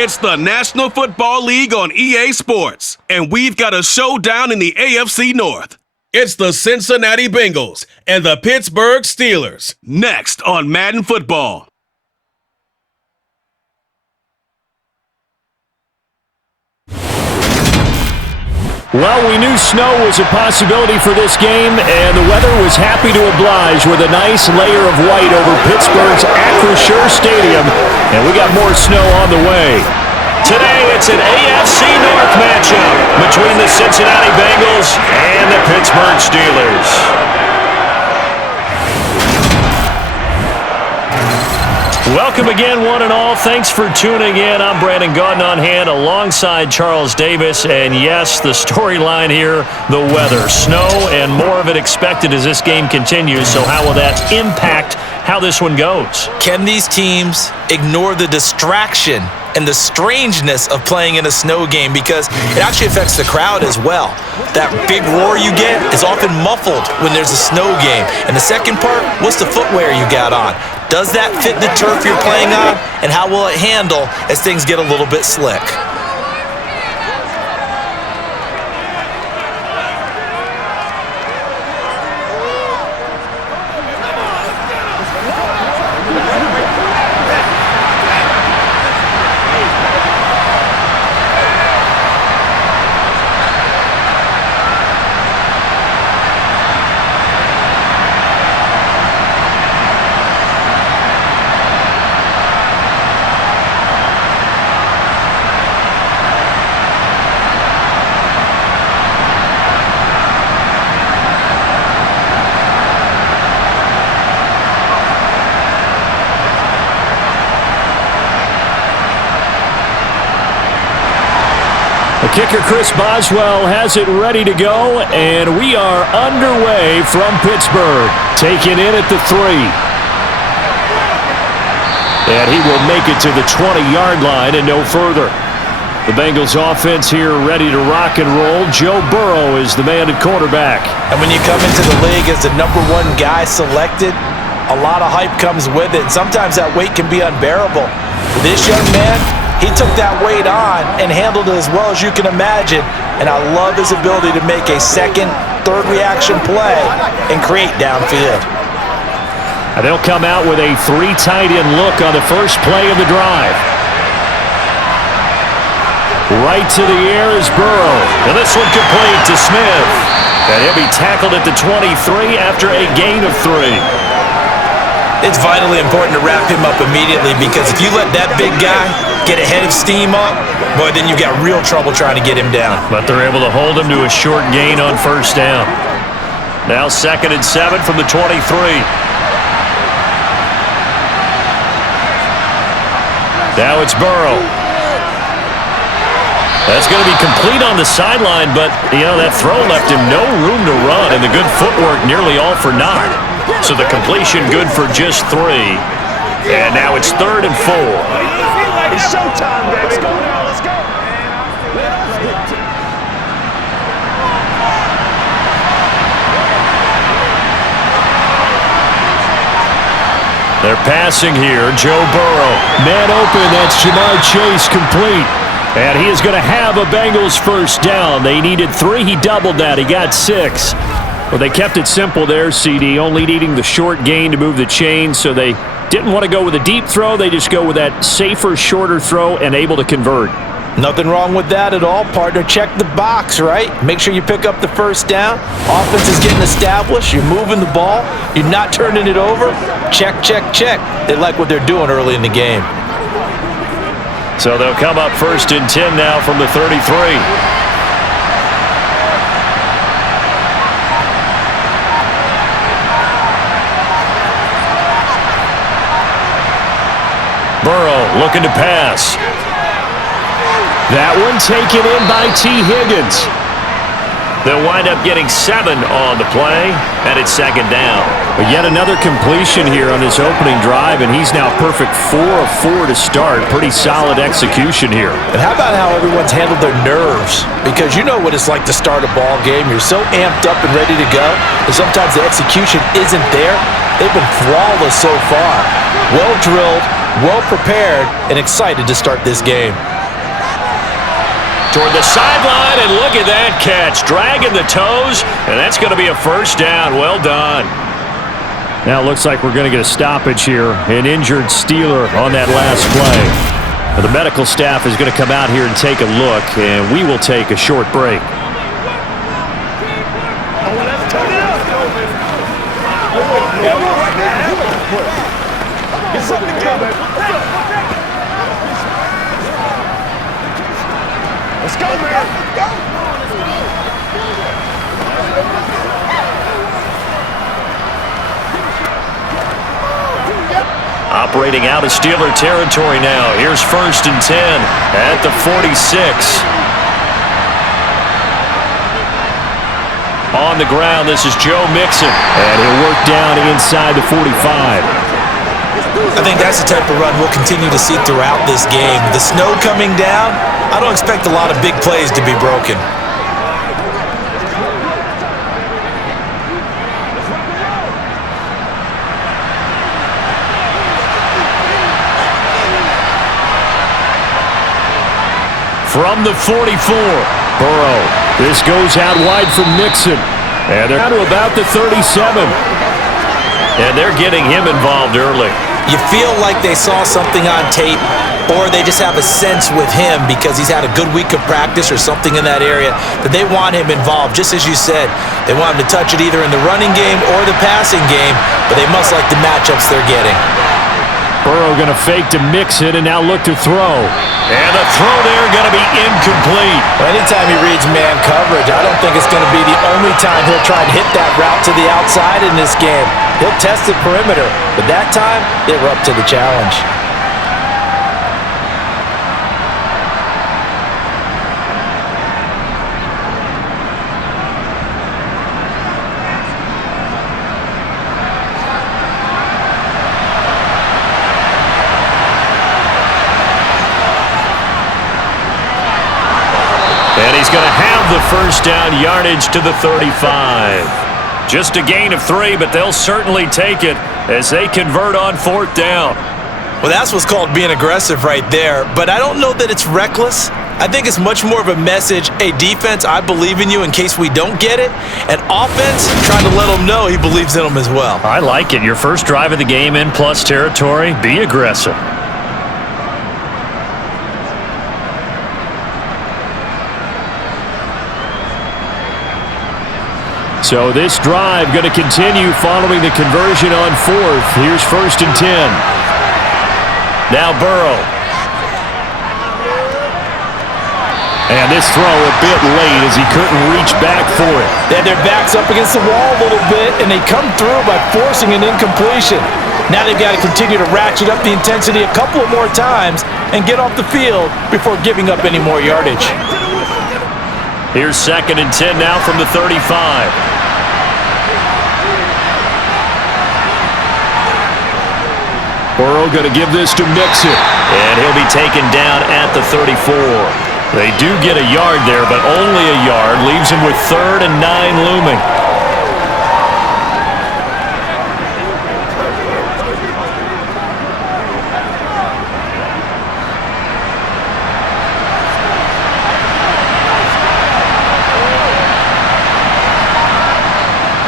It's the National Football League on EA Sports, and we've got a showdown in the AFC North. It's the Cincinnati Bengals and the Pittsburgh Steelers, next on Madden Football. Well, we knew snow was a possibility for this game, and the weather was happy to oblige with a nice layer of white over Pittsburgh's Acrisure Stadium, and we got more snow on the way. Today, it's an AFC North matchup between the Cincinnati Bengals and the Pittsburgh Steelers. Welcome again, one and all. Thanks for tuning in. I'm Brandon Gaudin on hand alongside Charles Davis. And yes, the storyline here, the weather. Snow and more of it expected as this game continues. So how will that impact how this one goes? Can these teams ignore the distraction and the strangeness of playing in a snow game? Because it actually affects the crowd as well. That big roar you get is often muffled when there's a snow game. And the second part, what's the footwear you got on? Does that fit the turf you're playing on? And how will it handle as things get a little bit slick? The kicker, Chris Boswell, has it ready to go, and we are underway from Pittsburgh. Taken in at the 3. And he will make it to the 20-yard line and no further. The Bengals offense here ready to rock and roll. Joe Burrow is the man at quarterback. And when you come into the league as the number 1 guy selected, a lot of hype comes with it. Sometimes that weight can be unbearable. For this young man, he took that weight on and handled it as well as you can imagine. And I love his ability to make a second, third reaction play and create downfield. And they'll come out with a 3 tight end look on the first play of the drive. Right to the air is Burrow. And this one complete to Smith. And he'll be tackled at the 23 after a gain of 3. It's vitally important to wrap him up immediately, because if you let that big guy get a head of steam up, boy, then you've got real trouble trying to get him down. But they're able to hold him to a short gain on first down. Now 2nd and 7 from the 23. Now it's Burrow. That's going to be complete on the sideline, but, that throw left him no room to run, and the good footwork nearly all for naught. So the completion good for just 3. And now it's 3rd and 4. It's showtime, baby. Let's go now. Let's go. They're passing here. Joe Burrow. Man open. That's Jamar Chase complete. And he is going to have a Bengals first down. They needed 3. He doubled that. He got 6. Well, they kept it simple there, CD, only needing the short gain to move the chain, so they didn't want to go with a deep throw. They just go with that safer, shorter throw and able to convert. Nothing wrong with that at all, partner. Check the box, right? Make sure you pick up the first down. Offense is getting established. You're moving the ball. You're not turning it over. Check, check, check. They like what they're doing early in the game. So they'll come up 1st and 10 now from the 33. Burrow looking to pass. That one taken in by T. Higgins. They'll wind up getting 7 on the play, and it's 2nd down. But yet another completion here on this opening drive, and he's now perfect 4 of 4 to start. Pretty solid execution here. And how about how everyone's handled their nerves? Because you know what it's like to start a ball game. You're so amped up and ready to go, and sometimes the execution isn't there. They've been flawless so far. Well drilled, well prepared, and excited to start this game. toward the sideline, and look at that catch. Dragging the toes, and that's going to be a first down. Well done. Now it looks like we're going to get a stoppage here. An injured Steeler on that last play. Now, the medical staff is going to come out here and take a look, and we will take a short break. Get something coming. Let's go, man. Operating out of Steeler territory now. Here's 1st and 10 at the 46. On the ground, this is Joe Mixon, and he'll work down inside the 45. I think that's the type of run we'll continue to see throughout this game. The snow coming down, I don't expect a lot of big plays to be broken. From the 44, Burrow. This goes out wide from Mixon. And they're down to about the 37. And they're getting him involved early. You feel like they saw something on tape, or they just have a sense with him because he's had a good week of practice or something in that area that they want him involved. Just as you said, they want him to touch it either in the running game or the passing game, but they must like the matchups they're getting. Burrow going to fake to Mixon and now look to throw. And the throw there going to be incomplete. Well, anytime he reads man coverage, I don't think it's going to be the only time he'll try and hit that route to the outside in this game. He'll test the perimeter, but that time, they were up to the challenge. And he's going to have the first down yardage to the 35. Just a gain of 3, but they'll certainly take it as they convert on 4th down. Well, that's what's called being aggressive right there, but I don't know that it's reckless. I think it's much more of a message, hey, defense, I believe in you in case we don't get it, and offense trying to let them know he believes in them as well. I like it. Your first drive of the game in plus territory, be aggressive. So this drive going to continue following the conversion on 4th. Here's 1st and 10. Now Burrow. And this throw a bit late as he couldn't reach back for it. They had their backs up against the wall a little bit, and they come through by forcing an incompletion. Now they've got to continue to ratchet up the intensity a couple of more times and get off the field before giving up any more yardage. Here's 2nd and 10 now from the 35. Burrow going to give this to Mixon. And he'll be taken down at the 34. They do get a yard there, but only a yard. Leaves him with 3rd and 9 looming.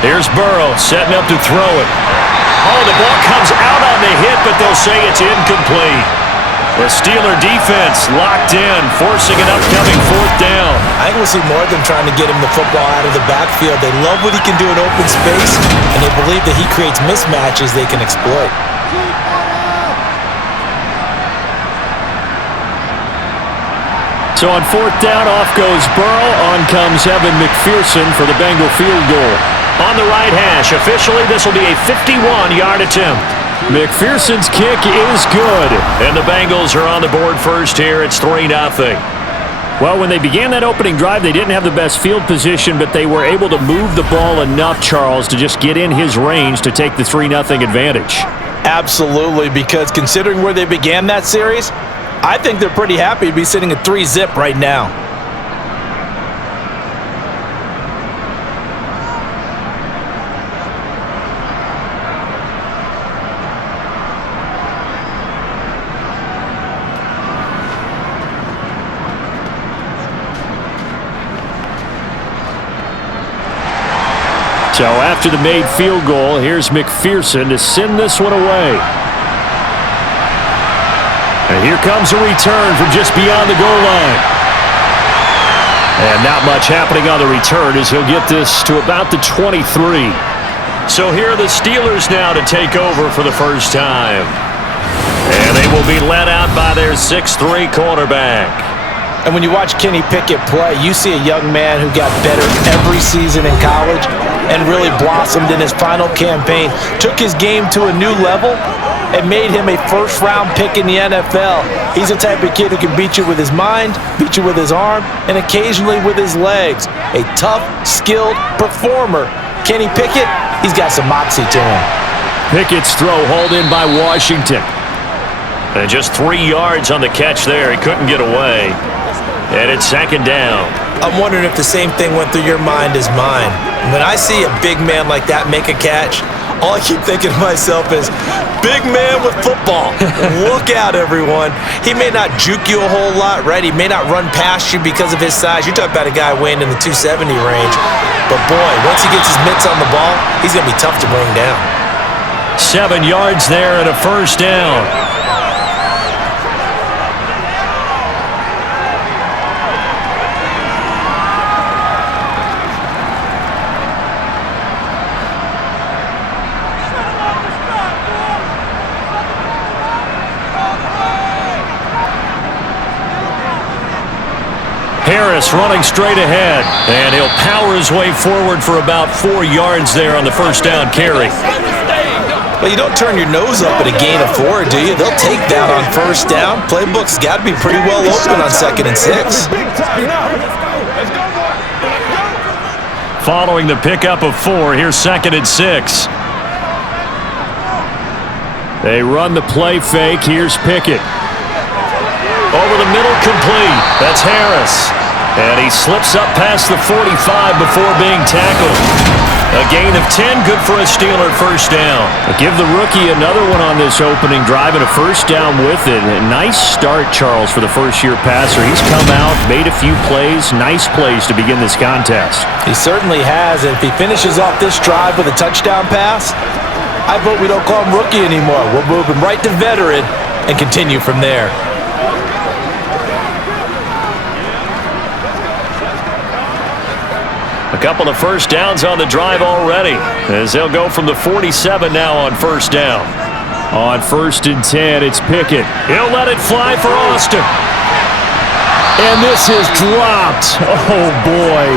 Here's Burrow setting up to throw it. Oh, the ball comes out on the hit, but they'll say it's incomplete. The Steeler defense locked in, forcing an upcoming 4th down. I think we'll see more of them trying to get him the football out of the backfield. They love what he can do in open space, and they believe that he creates mismatches they can exploit. So on 4th down, off goes Burrow. On comes Evan McPherson for the Bengal field goal. On the right hash, officially this will be a 51-yard attempt. McPherson's kick is good, and the Bengals are on the board first here. It's 3-0. Well, when they began that opening drive, they didn't have the best field position, but they were able to move the ball enough, Charles, to just get in his range to take the 3-0 advantage. Absolutely, because considering where they began that series, I think they're pretty happy to be sitting at 3-0 right now. So after the made field goal, here's McPherson to send this one away. And here comes a return from just beyond the goal line. And not much happening on the return as he'll get this to about the 23. So here are the Steelers now to take over for the first time. And they will be led out by their 6'3" quarterback. And when you watch Kenny Pickett play, you see a young man who got better every season in college and really blossomed in his final campaign, took his game to a new level, and made him a first-round pick in the NFL. He's the type of kid who can beat you with his mind, beat you with his arm, and occasionally with his legs. A tough, skilled performer. Kenny Pickett, he's got some moxie to him. Pickett's throw hauled in by Washington. And just 3 yards on the catch there. He couldn't get away. And it's second down. I'm wondering if the same thing went through your mind as mine. When I see a big man like that make a catch, all I keep thinking to myself is, big man with football. Look out, everyone. He may not juke you a whole lot, right? He may not run past you because of his size. You're talking about a guy weighing in the 270 range. But, boy, once he gets his mitts on the ball, he's going to be tough to bring down. 7 yards there and a first down. Harris running straight ahead, and he'll power his way forward for about 4 yards there on the first down carry. Well, you don't turn your nose up at a gain of 4, do you? They'll take that on first down. Playbook's got to be pretty well open on 2nd and 6. Following the pickup of 4, here's 2nd and 6. They run the play fake. Here's Pickett. Over the middle, complete. That's Harris. And he slips up past the 45 before being tackled. A gain of 10, good for a Steeler first down. Give the rookie another one on this opening drive and a first down with it. A nice start, Charles, for the first-year passer. He's come out, made a few plays, nice plays to begin this contest. He certainly has, and if he finishes off this drive with a touchdown pass, I vote we don't call him rookie anymore. We'll move him right to veteran and continue from there. A couple of first downs on the drive already, as they'll go from the 47 now on first down. On 1st and 10, it's Pickett. He'll let it fly for Austin. And this is dropped. Oh, boy.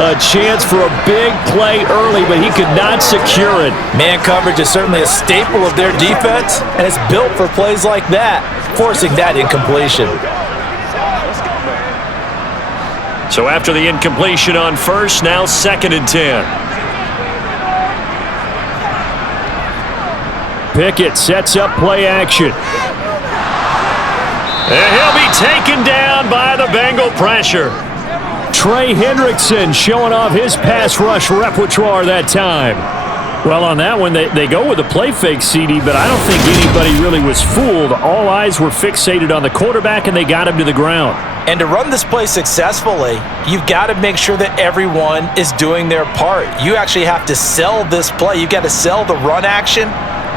A chance for a big play early, but he could not secure it. Man coverage is certainly a staple of their defense, and it's built for plays like that, forcing that incompletion. So after the incompletion on first, now 2nd and 10. Pickett sets up play action. And he'll be taken down by the Bengal pressure. Trey Hendrickson showing off his pass rush repertoire that time. Well, on that one, they go with a play fake, CD, but I don't think anybody really was fooled. All eyes were fixated on the quarterback, and they got him to the ground. And to run this play successfully, you've got to make sure that everyone is doing their part. You actually have to sell this play. You've got to sell the run action.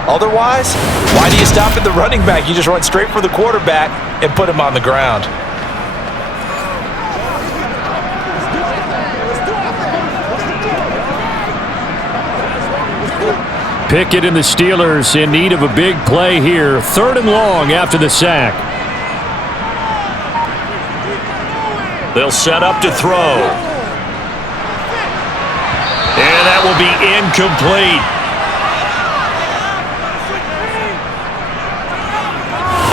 Otherwise, why do you stop at the running back? You just run straight for the quarterback and put him on the ground. Pickett and the Steelers in need of a big play here. 3rd and long after the sack. They'll set up to throw. And that will be incomplete.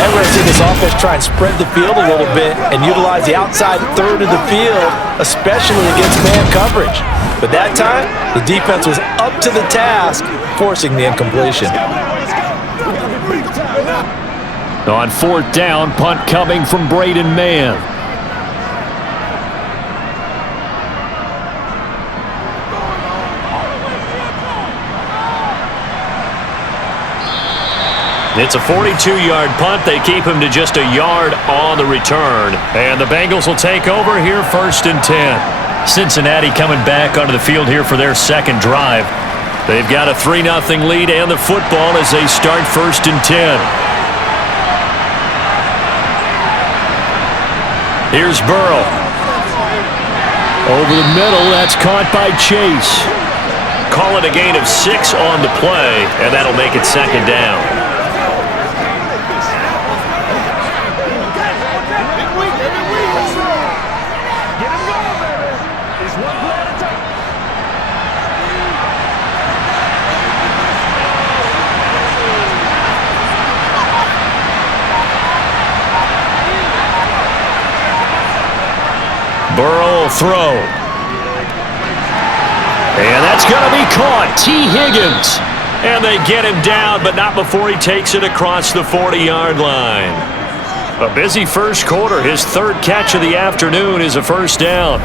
Everyone see this offense try and spread the field a little bit and utilize the outside third of the field, especially against man coverage. But that time, the defense was up to the task, forcing the incompletion. On 4th down, punt coming from Braden Mann. It's a 42-yard punt. They keep him to just a yard on the return. And the Bengals will take over here 1st and 10. Cincinnati coming back onto the field here for their second drive. They've got a 3-0 lead and the football as they start 1st and 10. Here's Burrow. Over the middle, that's caught by Chase. Call it a gain of 6 on the play, and that'll make it 2nd down. Burrow will throw. And that's going to be caught. T. Higgins. And they get him down, but not before he takes it across the 40-yard line. A busy first quarter. His 3rd catch of the afternoon is a 1st down.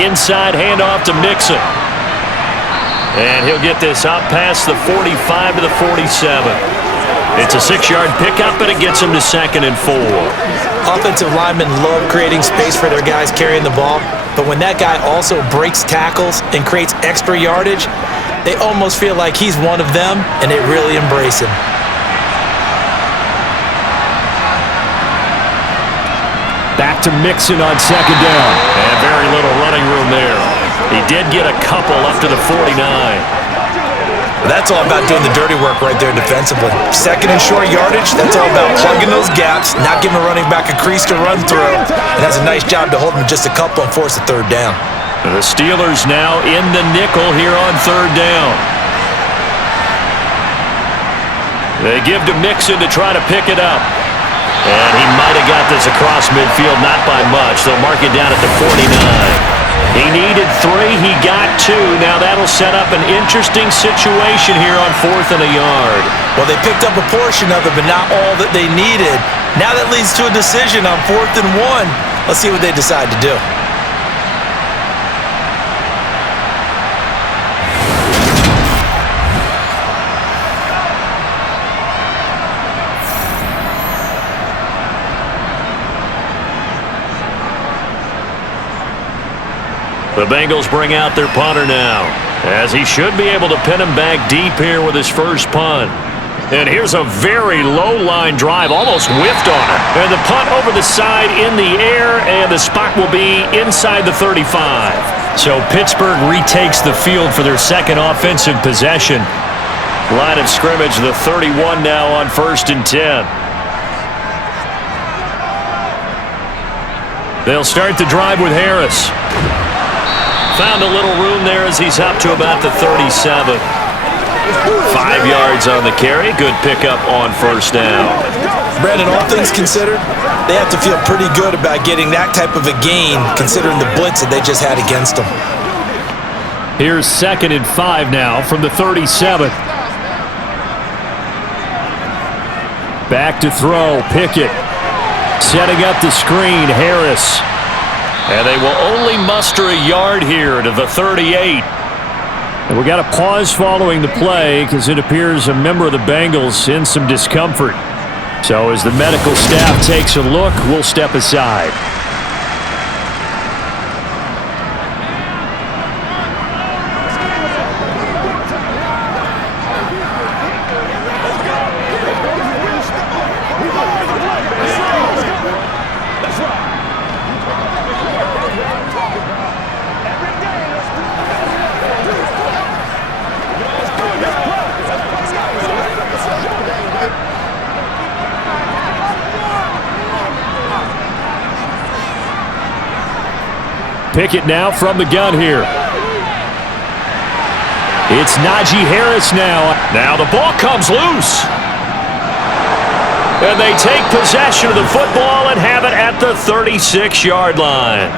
Inside handoff to Mixon. And he'll get this out past the 45 to the 47. It's a 6-yard pickup, but it gets him to 2nd and 4. Offensive linemen love creating space for their guys carrying the ball, but when that guy also breaks tackles and creates extra yardage, they almost feel like he's one of them, and they really embrace him. Back to Mixon on 2nd down. And very little running room there. He did get a couple up to the 49. That's all about doing the dirty work right there defensively. 2nd and short yardage, that's all about plugging those gaps, not giving a running back a crease to run through. And that's a nice job to hold him just a couple and force a 3rd down. The Steelers now in the nickel here on 3rd down. They give to Mixon to try to pick it up. And he might have got this across midfield, not by much. They'll mark it down at the 49. He needed 3, he got 2. Now that'll set up an interesting situation here on 4th and a yard. Well, they picked up a portion of it, but not all that they needed. Now that leads to a decision on 4th and 1. Let's see what they decide to do. The Bengals bring out their punter now, as he should be able to pin him back deep here with his first punt. And here's a very low-line drive, almost whiffed on it. And the punt over the side in the air, and the spot will be inside the 35. So Pittsburgh retakes the field for their 2nd offensive possession. Line of scrimmage, the 31 now on 1st and 10. They'll start the drive with Harris. Found a little room there as he's up to about the 37. 5 yards on the carry. Good pickup on 1st down. Brandon, all things considered, they have to feel pretty good about getting that type of a gain, considering the blitz that they just had against them. Here's 2nd and 5 now from the 37. Back to throw. Pickett. Setting up the screen. Harris. And they will only muster a yard here to the 38. And we got a pause following the play because it appears a member of the Bengals in some discomfort. So as the medical staff takes a look, we'll step aside. Pickett now from the gun here. It's Najee Harris now. Now the ball comes loose. And they take possession of the football and have it at the 36-yard line.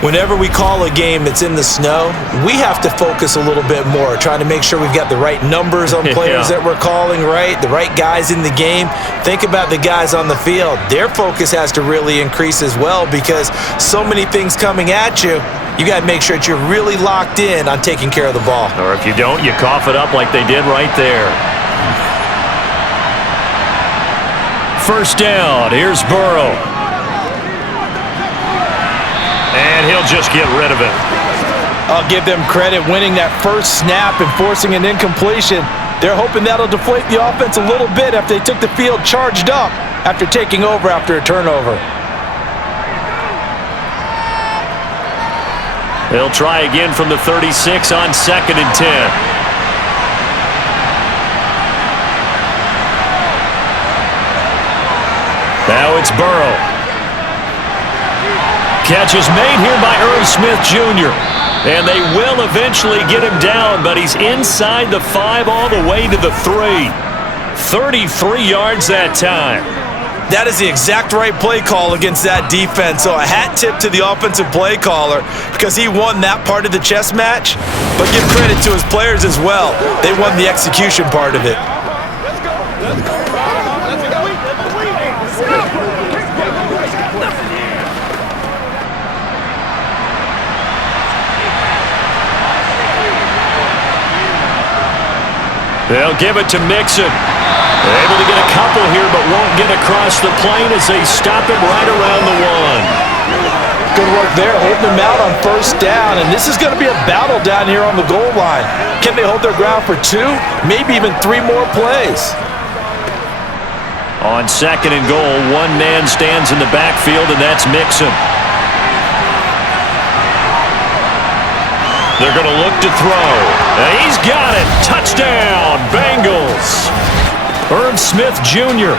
whenever we call a game that's in the snow, we have to focus a little bit more, trying to make sure we've got the right numbers on players that we're calling, right? The right guys in the game. Think about the guys on the field. Their focus has to really increase as well because so many things coming at you. You got to make sure that you're really locked in on taking care of the ball. Or if you don't, you cough it up like they did right there. First down, here's Burrow. And he'll just get rid of it. I'll give them credit winning that first snap and forcing an incompletion. They're hoping that'll deflate the offense a little bit after they took the field charged up after taking over after a turnover. They'll try again from the 36 on 2nd and 10. Now it's Burrow. Catch is made here by Irv Smith Jr. And they will eventually get him down, but he's inside the 5 all the way to the 3. 33 yards that time. That is the exact right play call against that defense. So a hat tip to the offensive play caller because he won that part of the chess match. But give credit to his players as well. They won the execution part of it. They'll give it to Mixon. They're able to get a couple here, but won't get across the plane as they stop him right around the 1. Good work there, holding them out on first down, and this is going to be a battle down here on the goal line. Can they hold their ground for 2, maybe even 3 more plays? On 2nd and goal, one man stands in the backfield, and that's Mixon. They're going to look to throw. And he's got it. Touchdown, Bengals. Irv Smith Jr.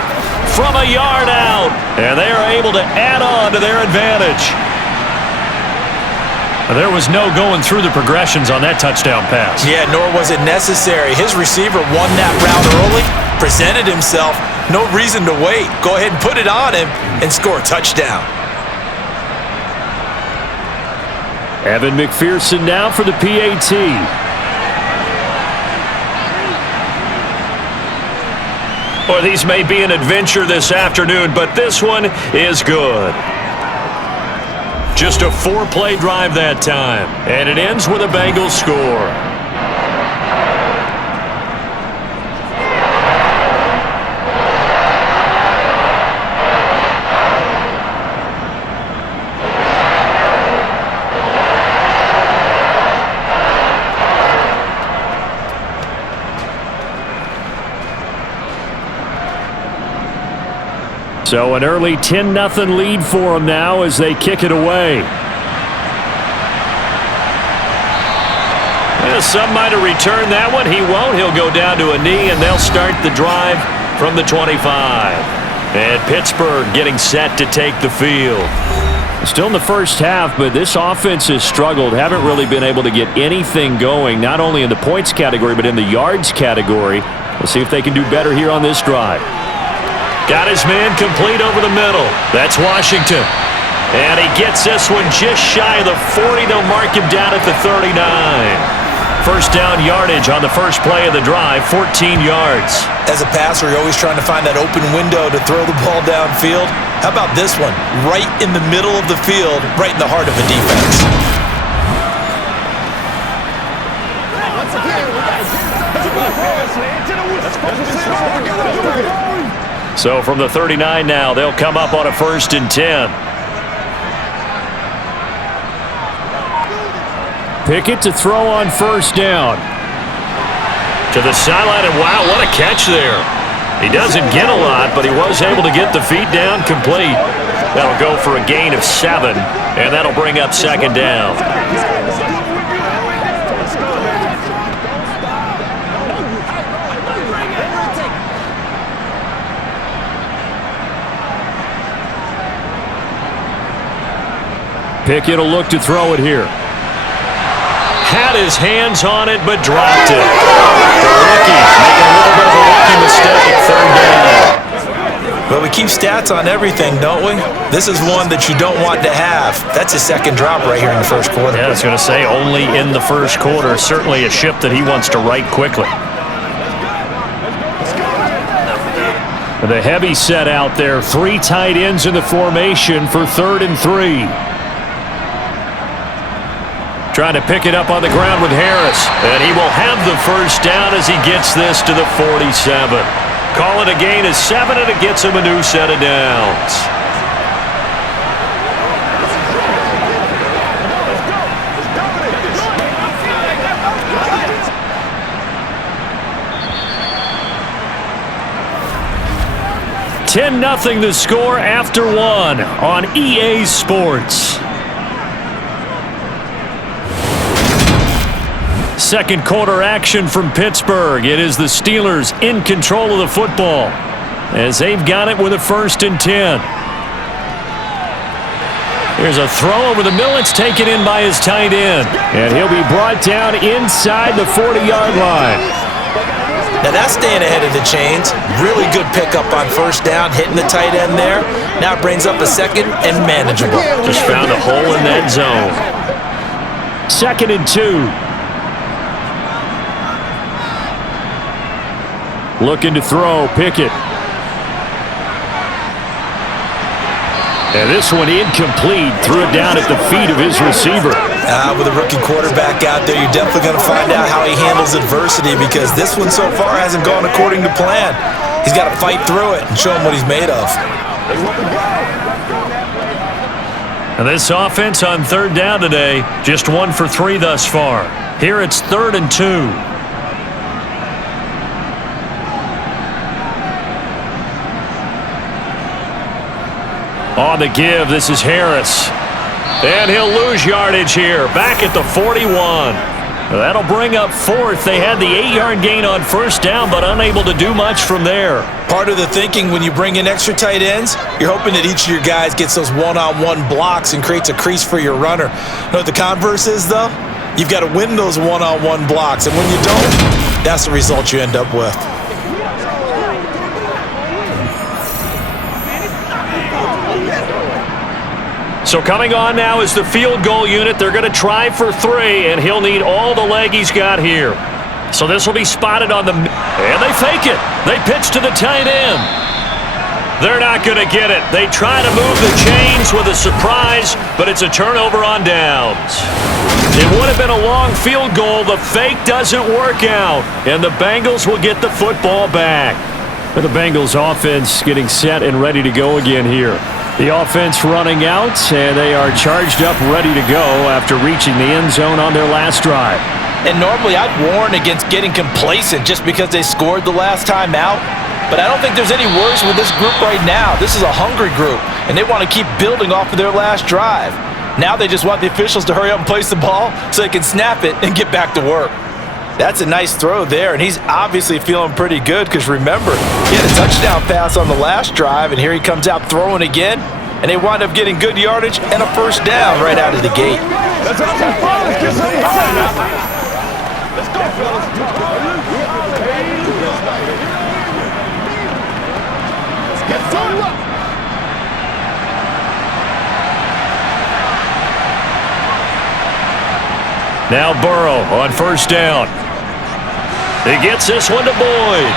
from a yard out. And they are able to add on to their advantage. There was no going through the progressions on that touchdown pass. Yeah, nor was it necessary. His receiver won that route early, presented himself. No reason to wait. Go ahead and put it on him and score a touchdown. Evan McPherson now for the PAT. Well, these may be an adventure this afternoon, but this one is good. Just a 4-play drive that time, and it ends with a Bengals score. So an early 10-0 lead for them now as they kick it away. Well, some might have returned that one. He won't. He'll go down to a knee, and they'll start the drive from the 25. And Pittsburgh getting set to take the field. Still in the first half, but this offense has struggled. Haven't really been able to get anything going, not only in the points category, but in the yards category. We'll see if they can do better here on this drive. Got his man complete over the middle. That's Washington. And he gets this one just shy of the 40. They'll mark him down at the 39. First down yardage on the first play of the drive, 14 yards. As a passer, you're always trying to find that open window to throw the ball downfield. How about this one? Right in the middle of the field, right in the heart of the defense. So from the 39 now, they'll come up on a 1st and 10. Pickett to throw on first down. To the sideline, and wow, what a catch there. He doesn't get a lot, but he was able to get the feet down complete. That'll go for a gain of 7, and that'll bring up 2nd down. Pickett will look to throw it here. Had his hands on it, but dropped it. The rookie making a little bit of a rookie mistake. 3rd down. Well, we keep stats on everything, don't we? This is one that you don't want to have. That's his second drop right here in the first quarter. Yeah, I was going to say only in the first quarter. Certainly a ship that he wants to right quickly. The heavy set out there. 3 tight ends in the formation for 3rd and 3. Trying to pick it up on the ground with Harris. And he will have the first down as he gets this to the 47. Call it a gain of 7, and it gets him a new set of downs. $10-0 the score after 1 on EA Sports. Second quarter action from Pittsburgh. It is the Steelers in control of the football as they've got it with a 1st and 10. Here's a throw over the middle. It's taken in by his tight end, and he'll be brought down inside the 40-yard line. Now that's staying ahead of the chains. Really good pickup on first down, hitting the tight end there. Now it brings up a 2nd and manageable. Just found a hole in that zone. 2nd and 2. Looking to throw, Pickett. And this one incomplete. Threw it down at the feet of his receiver. With a rookie quarterback out there, you're definitely going to find out how he handles adversity, because this one so far hasn't gone according to plan. He's got to fight through it and show him what he's made of. And this offense on 3rd down today, just 1 for 3 thus far. Here it's 3rd and 2. On the give, this is Harris. And he'll lose yardage here, back at the 41. That'll bring up 4th. They had the 8-yard gain on first down, but unable to do much from there. Part of the thinking when you bring in extra tight ends, you're hoping that each of your guys gets those one-on-one blocks and creates a crease for your runner. You know what the converse is, though? You've got to win those one-on-one blocks, and when you don't, that's the result you end up with. So coming on now is the field goal unit. They're going to try for 3, and he'll need all the leg he's got here. So this will be spotted on the... And they fake it. They pitch to the tight end. They're not going to get it. They try to move the chains with a surprise, but it's a turnover on downs. It would have been a long field goal. The fake doesn't work out, and the Bengals will get the football back. The Bengals offense getting set and ready to go again here. The offense running out, and they are charged up, ready to go after reaching the end zone on their last drive. And normally I'd warn against getting complacent just because they scored the last time out. But I don't think there's any worries with this group right now. This is a hungry group, and they want to keep building off of their last drive. Now they just want the officials to hurry up and place the ball so they can snap it and get back to work. That's a nice throw there, and he's obviously feeling pretty good because, remember, he had a touchdown pass on the last drive, and here he comes out throwing again, and they wind up getting good yardage and a first down right out of the gate. Let's go, fellas. Let's get some fun. Let's go, fellas. Let's get some. Now Burrow on first down. He gets this one to Boyd.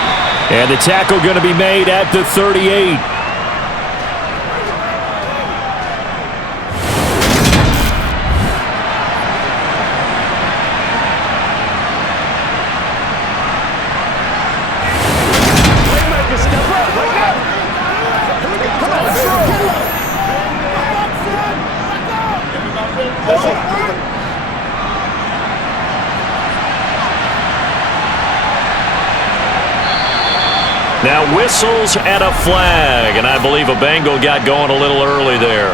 And the tackle going to be made at the 38. Now whistles and a flag, and I believe a Bengal got going a little early there.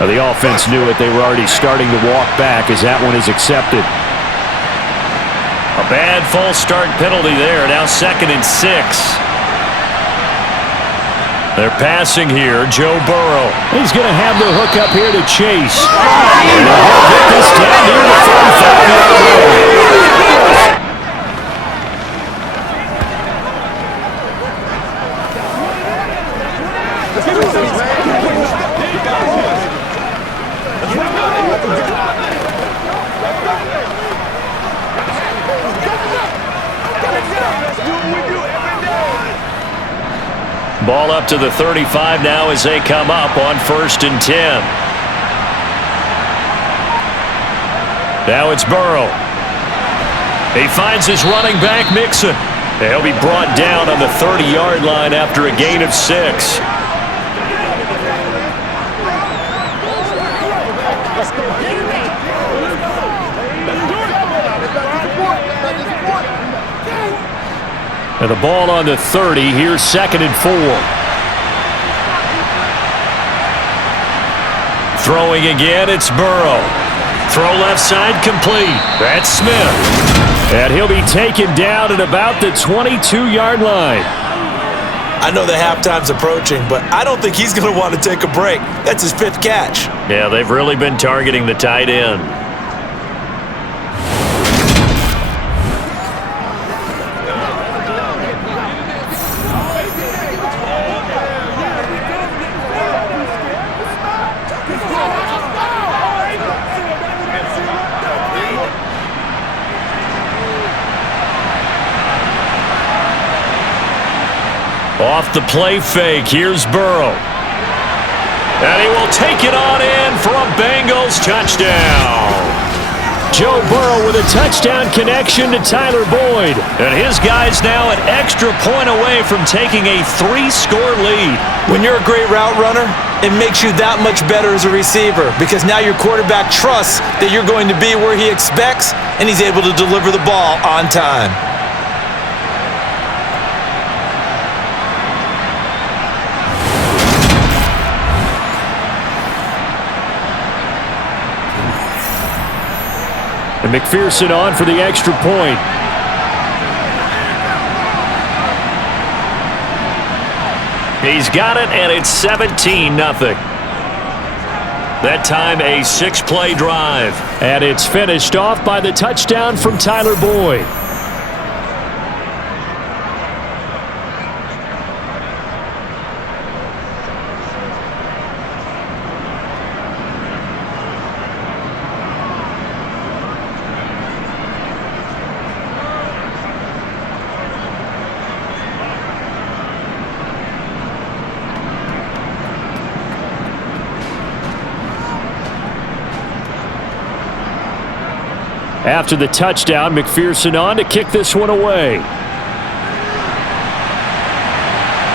The offense knew it. They were already starting to walk back as that one is accepted. A bad false start penalty there. Now 2nd and 6. They're passing here. Joe Burrow. He's going to have the hook up here to Chase. And he'll get this down near the 45-yard line. Ball up to the 35 now as they come up on 1st and 10. Now it's Burrow. He finds his running back, Mixon. He'll be brought down on the 30-yard line after a gain of 6. And the ball on the 30. Here's 2nd and 4. Throwing again, it's Burrow. Throw left side complete. That's Smith. And he'll be taken down at about the 22-yard line. I know the halftime's approaching, but I don't think he's going to want to take a break. That's his 5th catch. Yeah, they've really been targeting the tight end. Off the play fake, here's Burrow. And he will take it on in for a Bengals touchdown. Joe Burrow with a touchdown connection to Tyler Boyd. And his guy's now an extra point away from taking a 3-score lead. When you're a great route runner, it makes you that much better as a receiver because now your quarterback trusts that you're going to be where he expects and he's able to deliver the ball on time. And McPherson on for the extra point. He's got it, and it's 17-0. That time a 6-play drive. And it's finished off by the touchdown from Tyler Boyd. After the touchdown, McPherson on to kick this one away.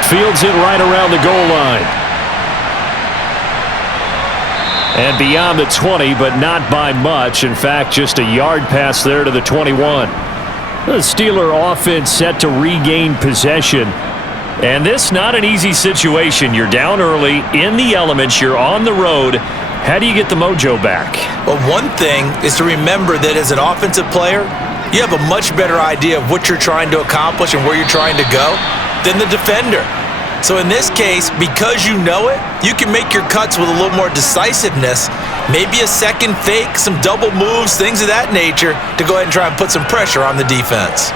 Fields it right around the goal line. And beyond the 20, but not by much. In fact, just a yard pass there to the 21. The Steeler offense set to regain possession. And this not an easy situation. You're down early, in the elements, you're on the road. How do you get the mojo back? Well, one thing is to remember that as an offensive player, you have a much better idea of what you're trying to accomplish and where you're trying to go than the defender. So in this case, because you know it, you can make your cuts with a little more decisiveness, maybe a second fake, some double moves, things of that nature, to go ahead and try and put some pressure on the defense.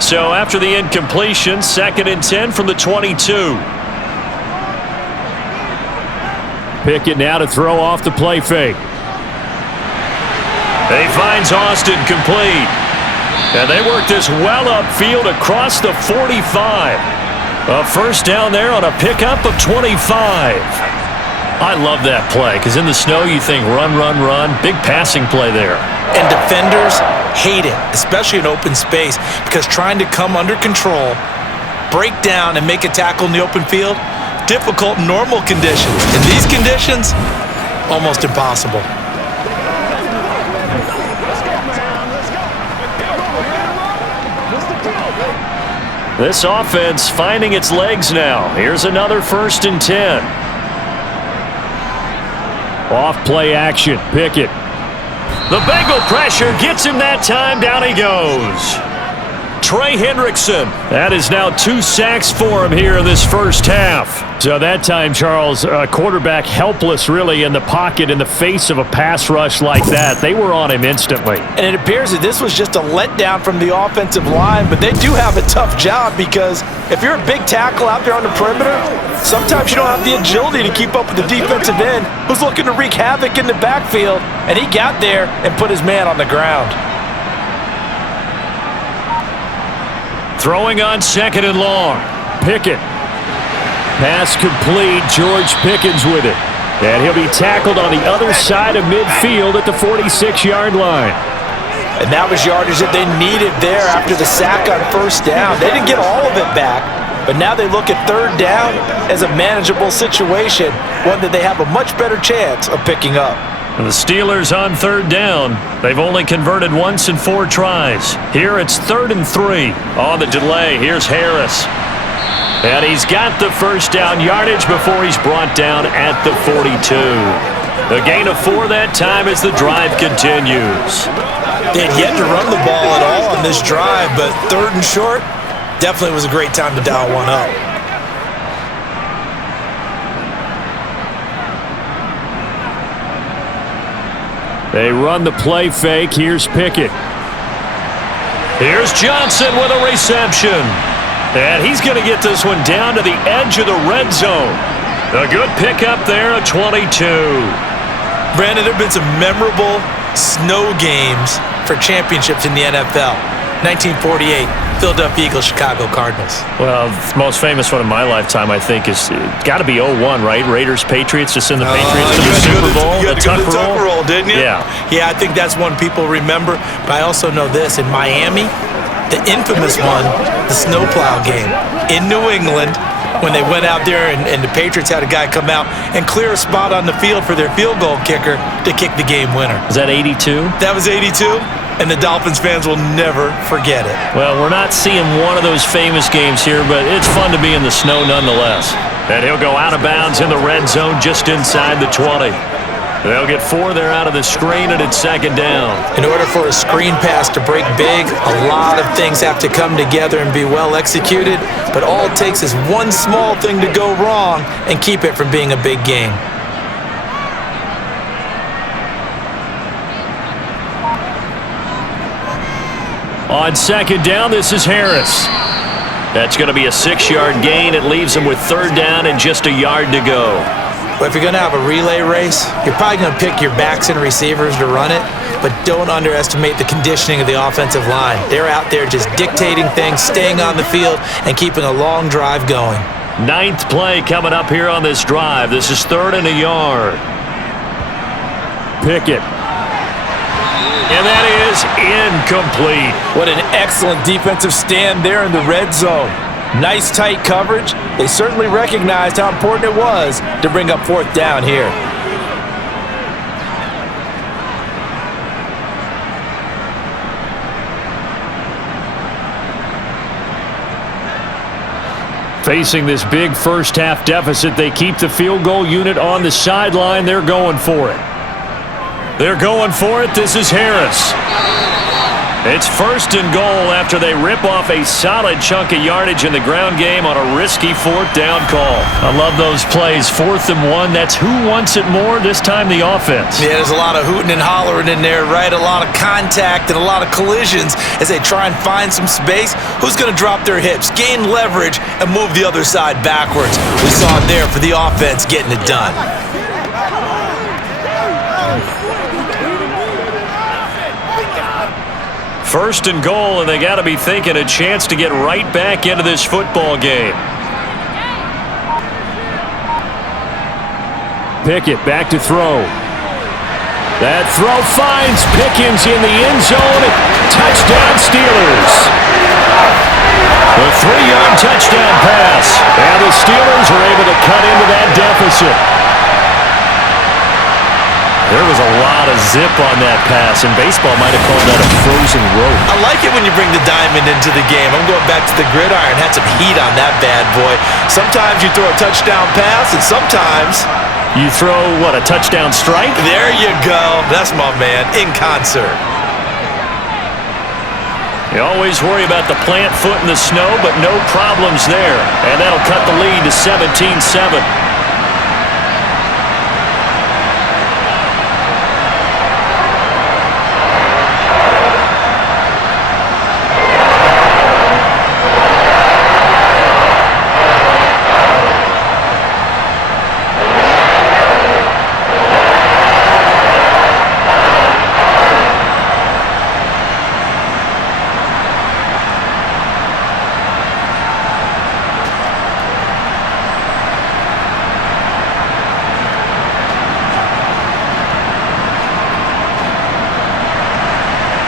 So after the incompletion, 2nd and 10 from the 22. Pickett now to throw off the play fake. He finds Austin complete. And they work this well upfield across the 45. A first down there on a pickup of 25. I love that play because in the snow you think run, run, run. Big passing play there. And defenders hate it, especially in open space, because trying to come under control, break down, and make a tackle in the open field, difficult in normal conditions. In these conditions, almost impossible. This offense finding its legs now. Here's another 1st and 10. Off play action. Pickett. The Bengal pressure gets him that time. Down he goes. Trey Hendrickson. That is now 2 sacks for him here in this first half. So that time, Charles, quarterback helpless really in the pocket in the face of a pass rush like that. They were on him instantly. And it appears that this was just a letdown from the offensive line, but they do have a tough job because if you're a big tackle out there on the perimeter, sometimes you don't have the agility to keep up with the defensive end who's looking to wreak havoc in the backfield, and he got there and put his man on the ground. Throwing on 2nd and long. Pickett. Pass complete. George Pickens with it. And he'll be tackled on the other side of midfield at the 46-yard line. And that was yardage that they needed there after the sack on 1st down. They didn't get all of it back, but now they look at 3rd down as a manageable situation, one that they have a much better chance of picking up. And the Steelers on 3rd down. They've only converted once in 4 tries. Here it's 3rd and 3. On the delay, here's Harris. And he's got the 1st down yardage before he's brought down at the 42. The gain of 4 that time as the drive continues. They had yet to run the ball at all on this drive, but 3rd and short definitely was a great time to dial one up. They run the play fake. Here's Pickett. Here's Johnson with a reception. And he's going to get this one down to the edge of the red zone. A good pickup there at 22. Brandon, there have been some memorable snow games for championships in the NFL. 1948, Philadelphia Eagles, Chicago Cardinals. Well, the most famous one in my lifetime, I think, is got to be 01, right? Raiders, Patriots, just in the Patriots to the Super Bowl. You had to go to the Tuck roll, didn't you? Yeah. Yeah, I think that's one people remember. But I also know this. In Miami, the infamous one, the snowplow game in New England, when they went out there and the Patriots had a guy come out and clear a spot on the field for their field goal kicker to kick the game winner. Is that 82? That was 82, and the Dolphins fans will never forget it. Well, we're not seeing one of those famous games here, but it's fun to be in the snow nonetheless. And he'll go out of bounds in the red zone just inside the 20. They'll get 4 there out of the screen, and it's 2nd down. In order for a screen pass to break big, a lot of things have to come together and be well executed, but all it takes is one small thing to go wrong and keep it from being a big game. On 2nd down, this is Harris. That's going to be a 6-yard gain. It leaves him with 3rd down and just a yard to go. But if you're going to have a relay race, you're probably going to pick your backs and receivers to run it, but don't underestimate the conditioning of the offensive line. They're out there just dictating things, staying on the field, and keeping a long drive going. 9th play coming up here on this drive. This is 3rd and a yard. Pickett. And that is incomplete. What an excellent defensive stand there in the red zone. Nice tight coverage. They certainly recognized how important it was to bring up 4th down here. Facing this big first-half deficit, they keep the field goal unit on the sideline. They're going for it. They're going for it. This is Harris. It's 1st and goal after they rip off a solid chunk of yardage in the ground game on a risky 4th down call. I love those plays. 4th and 1. That's who wants it more, this time the offense. Yeah, there's a lot of hooting and hollering in there, right? A lot of contact and a lot of collisions as they try and find some space. Who's going to drop their hips, gain leverage, and move the other side backwards? We saw it there for the offense getting it done. 1st and goal, and they got to be thinking a chance to get right back into this football game. Pickett back to throw. That throw finds Pickens in the end zone. Touchdown Steelers. The 3-yard touchdown pass. And the Steelers are able to cut into that deficit. There was a lot of zip on that pass, and baseball might have called that a frozen rope. I like it when you bring the diamond into the game. I'm going back to the gridiron. Had some heat on that bad boy. Sometimes you throw a touchdown pass, and sometimes you throw, what, a touchdown strike? There you go. That's my man, in concert. You always worry about the plant foot in the snow, but no problems there. And that'll cut the lead to 17-7.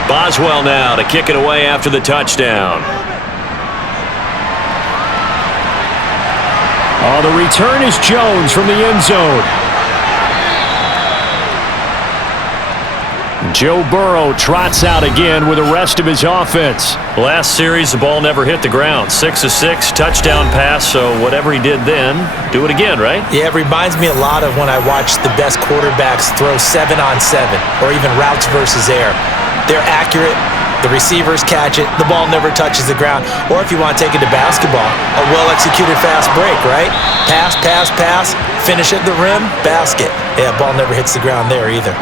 Boswell now to kick it away after the touchdown. Oh, the return is Jones from the end zone. Joe Burrow trots out again with the rest of his offense. Last series, the ball never hit the ground. 6 of 6, touchdown pass, so whatever he did then, do it again, right? Yeah, it reminds me a lot of when I watched the best quarterbacks throw 7-on-7 or even routes versus air. They're accurate. The receivers catch it. The ball never touches the ground. Or if you want to take it to basketball, a well-executed fast break, right? Pass, pass, pass, finish at the rim, basket. Yeah, ball never hits the ground there either.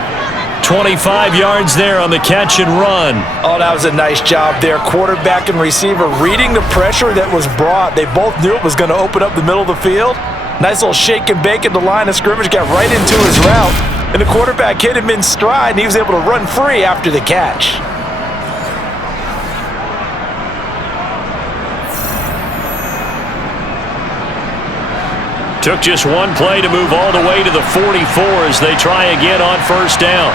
25 yards there on the catch and run. Oh, that was a nice job there. Quarterback and receiver reading the pressure that was brought. They both knew it was going to open up the middle of the field. Nice little shake and bake at the line of scrimmage. Got right into his route. And the quarterback hit him in stride, and he was able to run free after the catch. Took just one play to move all the way to the 44 as they try again on first down.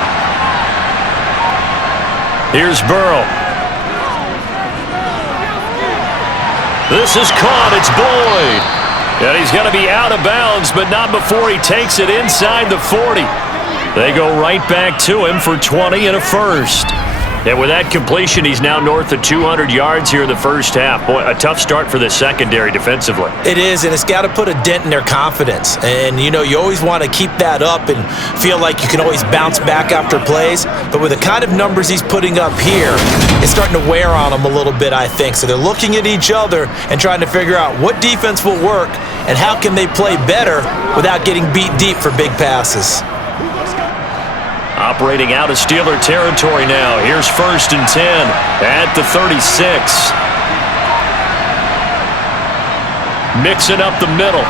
Here's Burrow. This is caught. It's Boyd. And he's going to be out of bounds, but not before he takes it inside the 40. They go right back to him for 20 and a first. And with that completion, he's now north of 200 yards here in the first half. Boy, a tough start for the secondary defensively. It is, and it's got to put a dent in their confidence. And, you know, you always want to keep that up and feel like you can always bounce back after plays. But with the kind of numbers he's putting up here, it's starting to wear on them a little bit, I think. So they're looking at each other and trying to figure out what defense will work and how can they play better without getting beat deep for big passes. Operating out of Steeler territory now. Here's 1st and 10 at the 36. Mixing up the middle.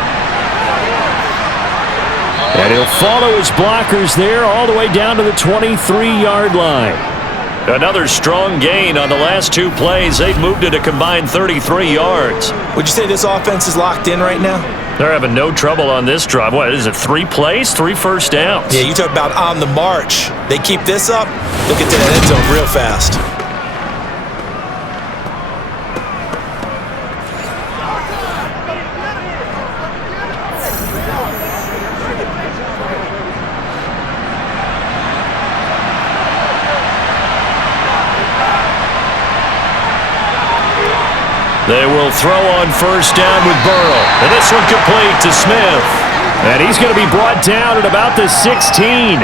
And he'll follow his blockers there all the way down to the 23-yard line. Another strong gain on the last 2 plays. They've moved it a combined 33 yards. Would you say this offense is locked in right now? They're having no trouble on this drive. What is it, 3 plays, 3 first downs? Yeah, you talk about on the march. They keep this up, they'll get to that end zone real fast. They will throw on first down with Burrow. And this one complete to Smith. And he's going to be brought down at about the 16.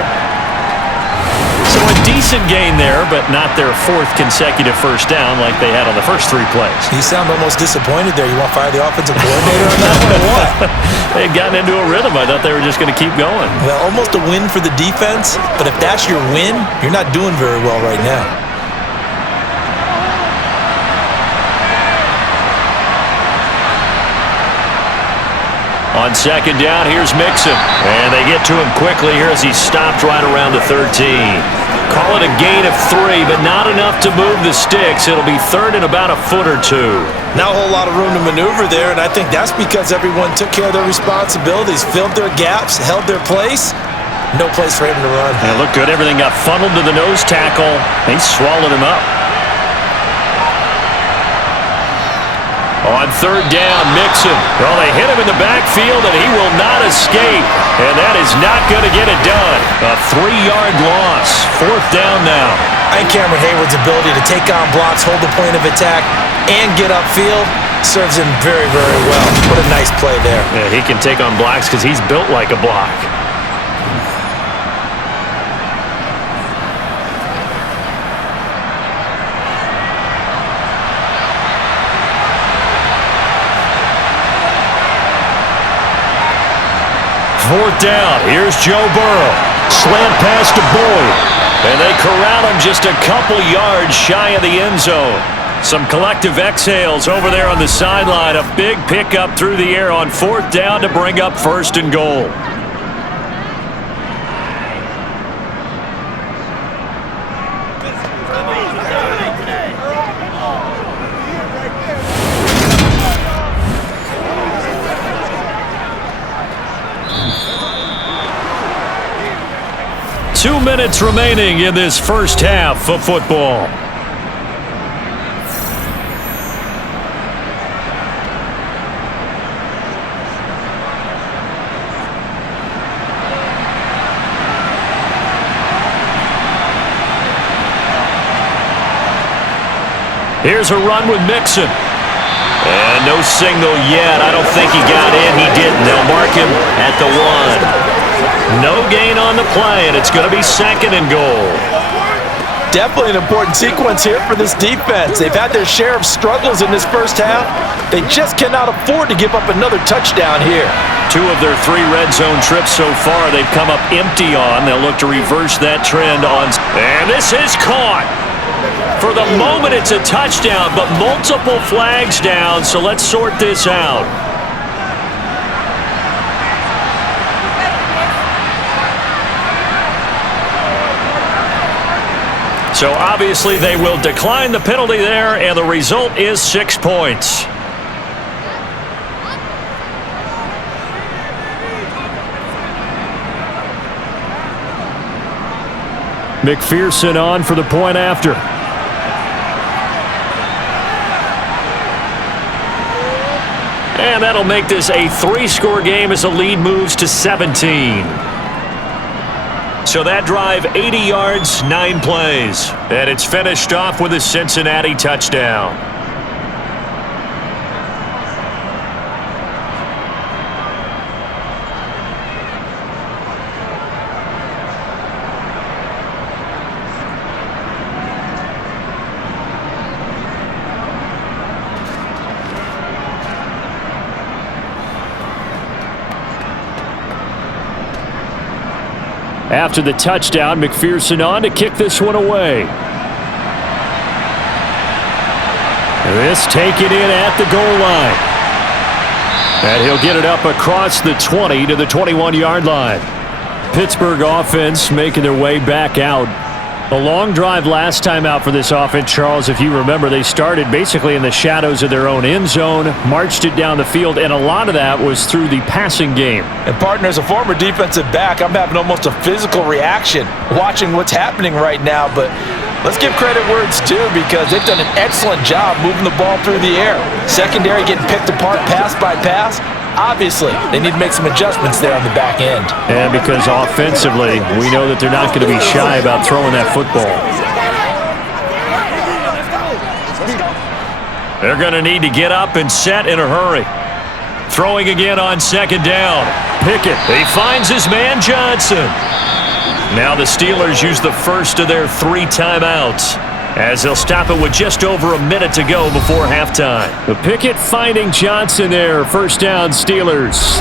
So a decent gain there, but not their 4th consecutive first down like they had on the first 3 plays. You sound almost disappointed there. You want to fire the offensive coordinator on that one or what? They'd gotten into a rhythm. I thought they were just going to keep going. Well, almost a win for the defense, but if that's your win, you're not doing very well right now. On second down, here's Mixon. And they get to him quickly here as he's stopped right around the 13. Call it a gain of 3, but not enough to move the sticks. It'll be 3rd and about a foot or 2. Not a whole lot of room to maneuver there, and I think that's because everyone took care of their responsibilities, filled their gaps, held their place. No place for him to run. And it looked good. Everything got funneled to the nose tackle. He swallowed him up. On 3rd down, Mixon. Well, they hit him in the backfield, and he will not escape. And that is not going to get it done. A 3-yard loss. 4th down now. And Cameron Hayward's ability to take on blocks, hold the point of attack, and get upfield serves him very, very well. What a nice play there. Yeah, he can take on blocks because he's built like a block. Fourth down. Here's Joe Burrow. Slant pass to Boyd. And they corral him just a couple yards shy of the end zone. Some collective exhales over there on the sideline. A big pickup through the air on 4th down to bring up 1st and goal. Two minutes remaining in this first half of football. Here's a run with Mixon. And no signal yet. I don't think he got in. He didn't. They'll mark him at the 1. No gain on the play, and it's going to be 2nd and goal. Definitely an important sequence here for this defense. They've had their share of struggles in this first half. They just cannot afford to give up another touchdown here. 2 of their 3 red zone trips so far they've come up empty on. They'll look to reverse that trend on. And this is caught. For the moment, it's a touchdown, but multiple flags down, so let's sort this out. So obviously they will decline the penalty there, and the result is 6 points. McPherson on for the point after. And that'll make this a 3-score game as the lead moves to 17. So that drive, 80 yards, 9 plays. And it's finished off with a Cincinnati touchdown. After the touchdown, McPherson on to kick this one away. This taken in at the goal line. And he'll get it up across the 20 to the 21-yard line. Pittsburgh offense making their way back out. A long drive last time out for this offense, Charles. If you remember, they started basically in the shadows of their own end zone, marched it down the field, and a lot of that was through the passing game. And partner, as a former defensive back, I'm having almost a physical reaction watching what's happening right now. But let's give credit where it's due, because they've done an excellent job moving the ball through the air. Secondary getting picked apart pass by pass. Obviously, they need to make some adjustments there on the back end. And because offensively, we know that they're not going to be shy about throwing that football. They're going to need to get up and set in a hurry. Throwing again on 2nd down. Pickett, he finds his man Johnson. Now the Steelers use the first of their 3 timeouts, as they'll stop it with just over a minute to go before halftime. The Pickett finding Johnson there. 1st down, Steelers.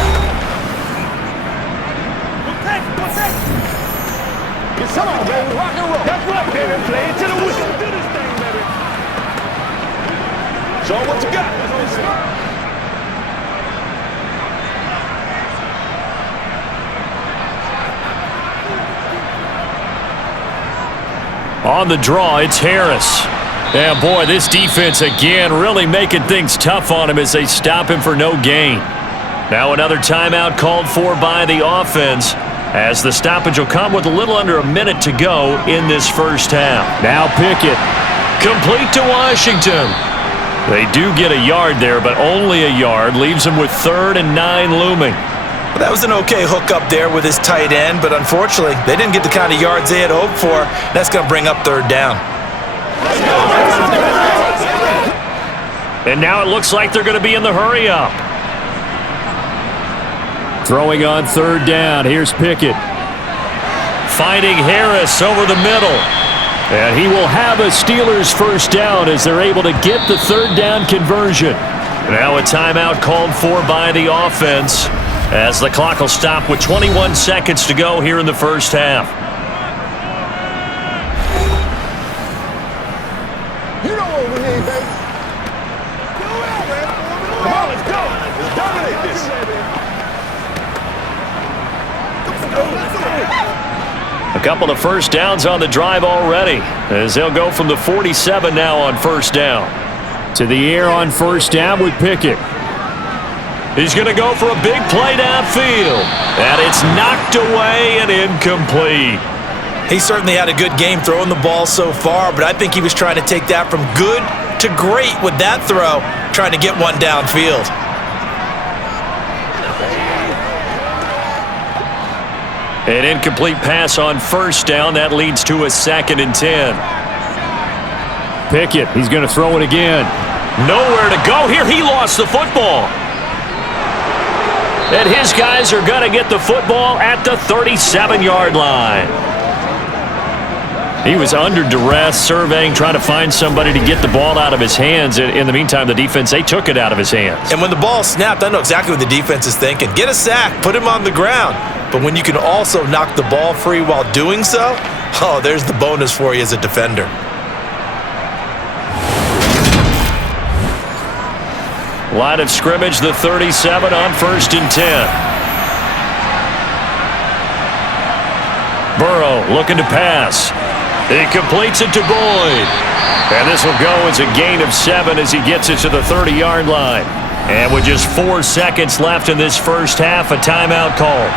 Come on, baby. Rock and roll. That's right, baby. Play it to the whistle. Do this thing, baby. Show what you got. On the draw, it's Harris. And boy, this defense again really making things tough on him as they stop him for no gain. Now another timeout called for by the offense, as the stoppage will come with a little under a minute to go in this first half. Now Pickett, complete to Washington. They do get a yard there, but only a yard. Leaves them with 3rd and 9 looming. Well, that was an okay hookup there with his tight end, but unfortunately, they didn't get the kind of yards they had hoped for. That's going to bring up 3rd down. And now it looks like they're going to be in the hurry up. Throwing on 3rd down. Here's Pickett. Finding Harris over the middle. And he will have a Steelers 1st down as they're able to get the 3rd down conversion. Now a timeout called for by the offense, as the clock will stop with 21 seconds to go here in the first half. You know what we need, baby. Come on, let's go. Let's dominate this. A couple of 1st downs on the drive already, as they'll go from the 47 now on 1st down. To the air on 1st down with Pickett. He's going to go for a big play downfield. And it's knocked away and incomplete. He certainly had a good game throwing the ball so far, but I think he was trying to take that from good to great with that throw, trying to get one downfield. An incomplete pass on 1st down. That leads to a 2nd and 10. Pickett, he's going to throw it again. Nowhere to go here. He lost the football. And his guys are going to get the football at the 37-yard line. He was under duress, surveying, trying to find somebody to get the ball out of his hands. In the meantime, the defense, they took it out of his hands. And when the ball snapped, I know exactly what the defense is thinking. Get a sack, put him on the ground. But when you can also knock the ball free while doing so, oh, there's the bonus for you as a defender. Line of scrimmage, the 37 on 1st and 10. Burrow looking to pass. He completes it to Boyd. And this will go as a gain of 7 as he gets it to the 30-yard line. And with just 4 seconds left in this first half, a timeout call.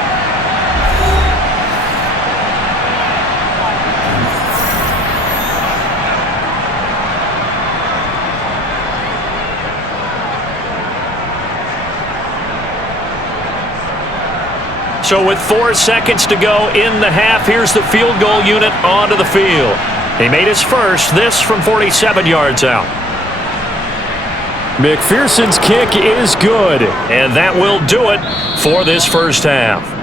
So with 4 seconds to go in the half, here's the field goal unit onto the field. He made his first, this from 47 yards out. McPherson's kick is good, and that will do it for this first half.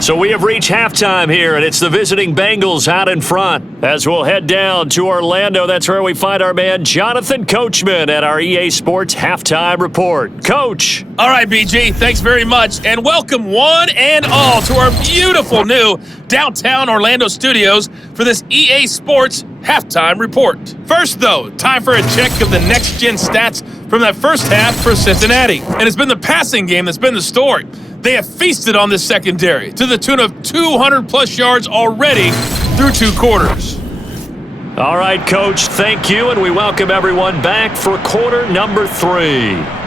So we have reached halftime here, and it's the visiting Bengals out in front. As we'll head down to Orlando, that's where we find our man Jonathan Coachman at our EA Sports Halftime Report. Coach. All right, BG, thanks very much, and welcome one and all to our beautiful new downtown Orlando studios for this EA Sports Halftime Report. First, though, time for a check of the next-gen stats from that first half for Cincinnati. And it's been the passing game that's been the story. They have feasted on this secondary to the tune of 200-plus yards already through 2 quarters. All right, Coach, thank you, and we welcome everyone back for quarter number 3.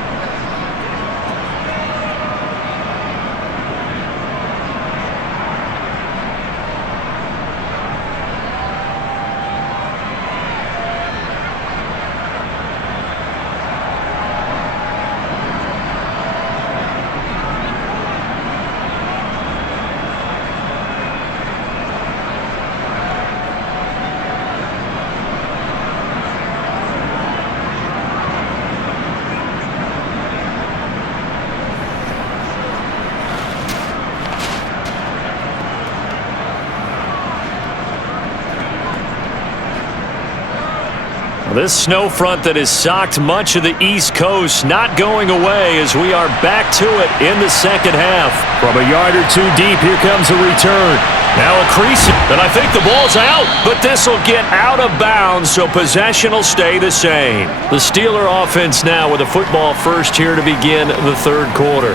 This snow front that has socked much of the East Coast not going away as we are back to it in the second half. From a yard or 2 deep, here comes a return. Now a crease, and I think the ball's out, but this will get out of bounds, so possession will stay the same. The Steeler offense now with a football first here to begin the third quarter.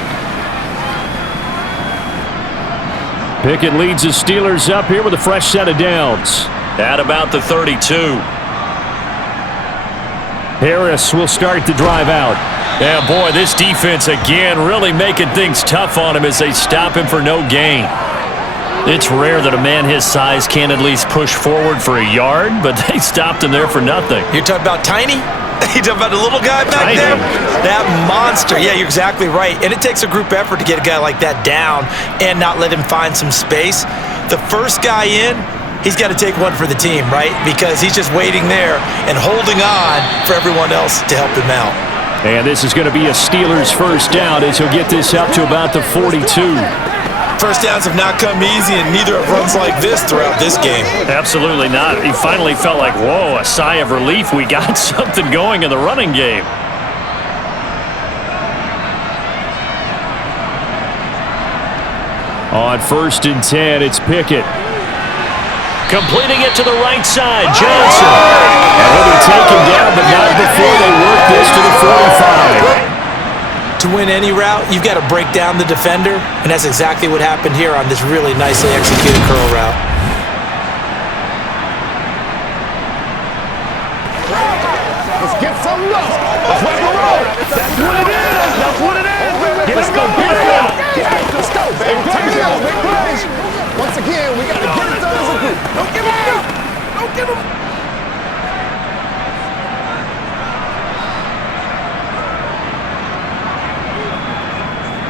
Pickett leads the Steelers up here with a fresh set of downs. At about the 32. Harris will start the drive out. Yeah, boy, this defense again really making things tough on him as they stop him for no gain. It's rare that a man his size can at least push forward for a yard, but they stopped him there for nothing. You're talking about Tiny? You talking about the little guy back there? That monster. Yeah, you're exactly right. And it takes a group effort to get a guy like that down and not let him find some space. The first guy in, he's got to take one for the team, right? Because he's just waiting there and holding on for everyone else to help him out. And this is going to be a Steelers first down as he'll get this up to about the 42. First downs have not come easy, and neither have runs like this throughout this game. Absolutely not. He finally felt like, whoa, a sigh of relief. We got something going in the running game. On 1st and 10, it's Pickett. Completing it to the right side, Johnson. And he'll be taken down, but not before they work this to the 45. To win any route, you've got to break down the defender, and that's exactly what happened here on this really nicely executed curl route. Let's get some love. Let's rock and roll. That's what it is. That's what it is, baby. Let's go. Let's go, baby. Take it out, big plays. Once again, we got to get it done as a group. Don't give him up. Don't give him up.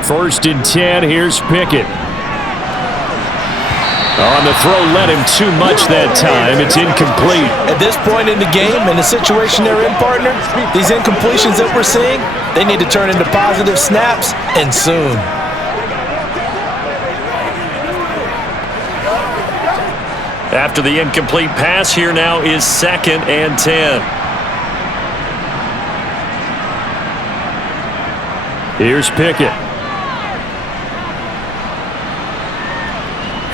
First and 10, here's Pickett. On the throw, led him too much that time. It's incomplete. At this point in the game, in the situation they're in, partner, these incompletions that we're seeing, they need to turn into positive snaps, and soon. After the incomplete pass, here now is 2nd and 10. Here's Pickett.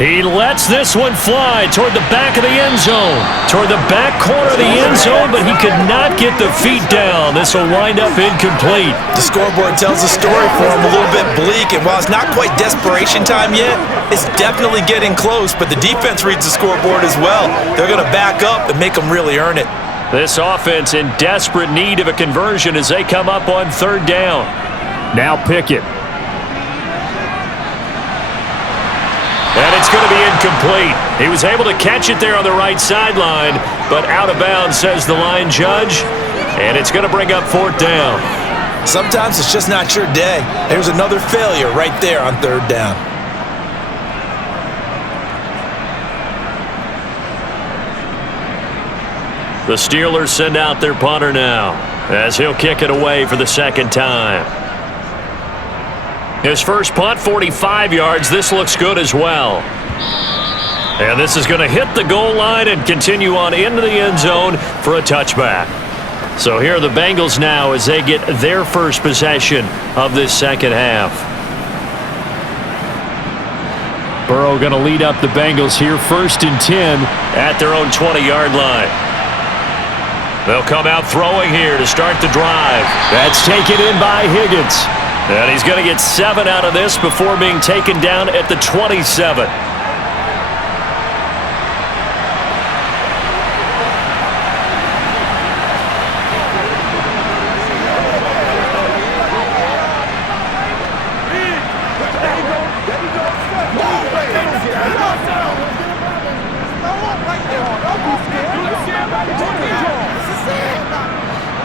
He lets this one fly toward the back of the end zone. Toward the back corner of the end zone, but he could not get the feet down. This will wind up incomplete. The scoreboard tells a story for him, a little bit bleak, and while it's not quite desperation time yet, it's definitely getting close, but the defense reads the scoreboard as well. They're going to back up and make them really earn it. This offense in desperate need of a conversion as they come up on 3rd down. Now Pickett. And it's going to be incomplete. He was able to catch it there on the right sideline, but out of bounds, says the line judge. And it's going to bring up 4th down. Sometimes it's just not your day. There's another failure right there on 3rd down. The Steelers send out their punter now, as he'll kick it away for the 2nd time. His first punt, 45 yards. This looks good as well. And this is going to hit the goal line and continue on into the end zone for a touchback. So here are the Bengals now as they get their first possession of this 2nd half. Burrow going to lead up the Bengals here, 1st and 10 at their own 20-yard line. They'll come out throwing here to start the drive. That's taken in by Higgins. And he's going to get 7 out of this before being taken down at the 27.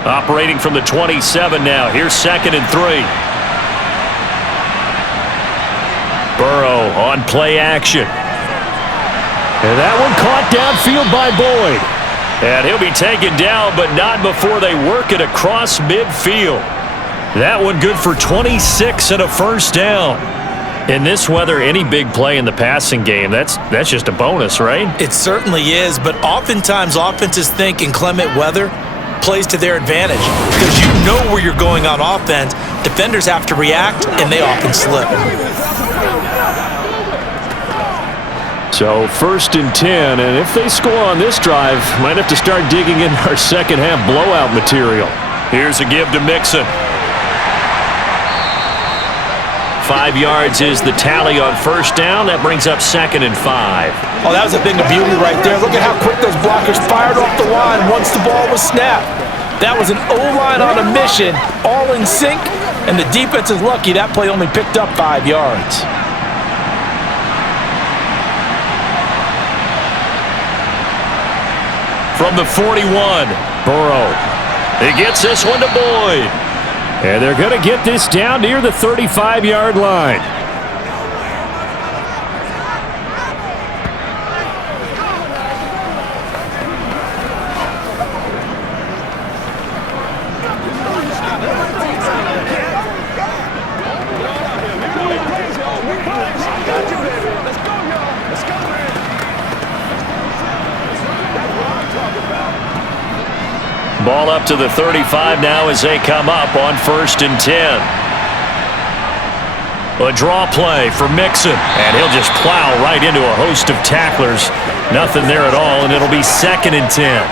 Operating from the 27 now. Here's 2nd and 3. Burrow on play action. And that one caught downfield by Boyd. And he'll be taken down, but not before they work it across midfield. That one good for 26 and a 1st down. In this weather, any big play in the passing game, that's just a bonus, right? It certainly is, but oftentimes offenses think inclement weather plays to their advantage because you know where you're going on offense. Defenders have to react, and they often slip. So 1st and 10, and if they score on this drive, might have to start digging in our 2nd half blowout material. Here's a give to Mixon. 5 yards is the tally on 1st down. That brings up 2nd and 5. Oh, that was a thing of beauty right there. Look at how quick those blockers fired off the line once the ball was snapped. That was an O-line on a mission, all in sync, and the defense is lucky that play only picked up 5 yards. From the 41, Burrow. He gets this one to Boyd. And they're going to get this down near the 35-yard line. Ball up to the 35 now as they come up on 1st and 10. A draw play for Mixon, and he'll just plow right into a host of tacklers. Nothing there at all, and it'll be 2nd and 10.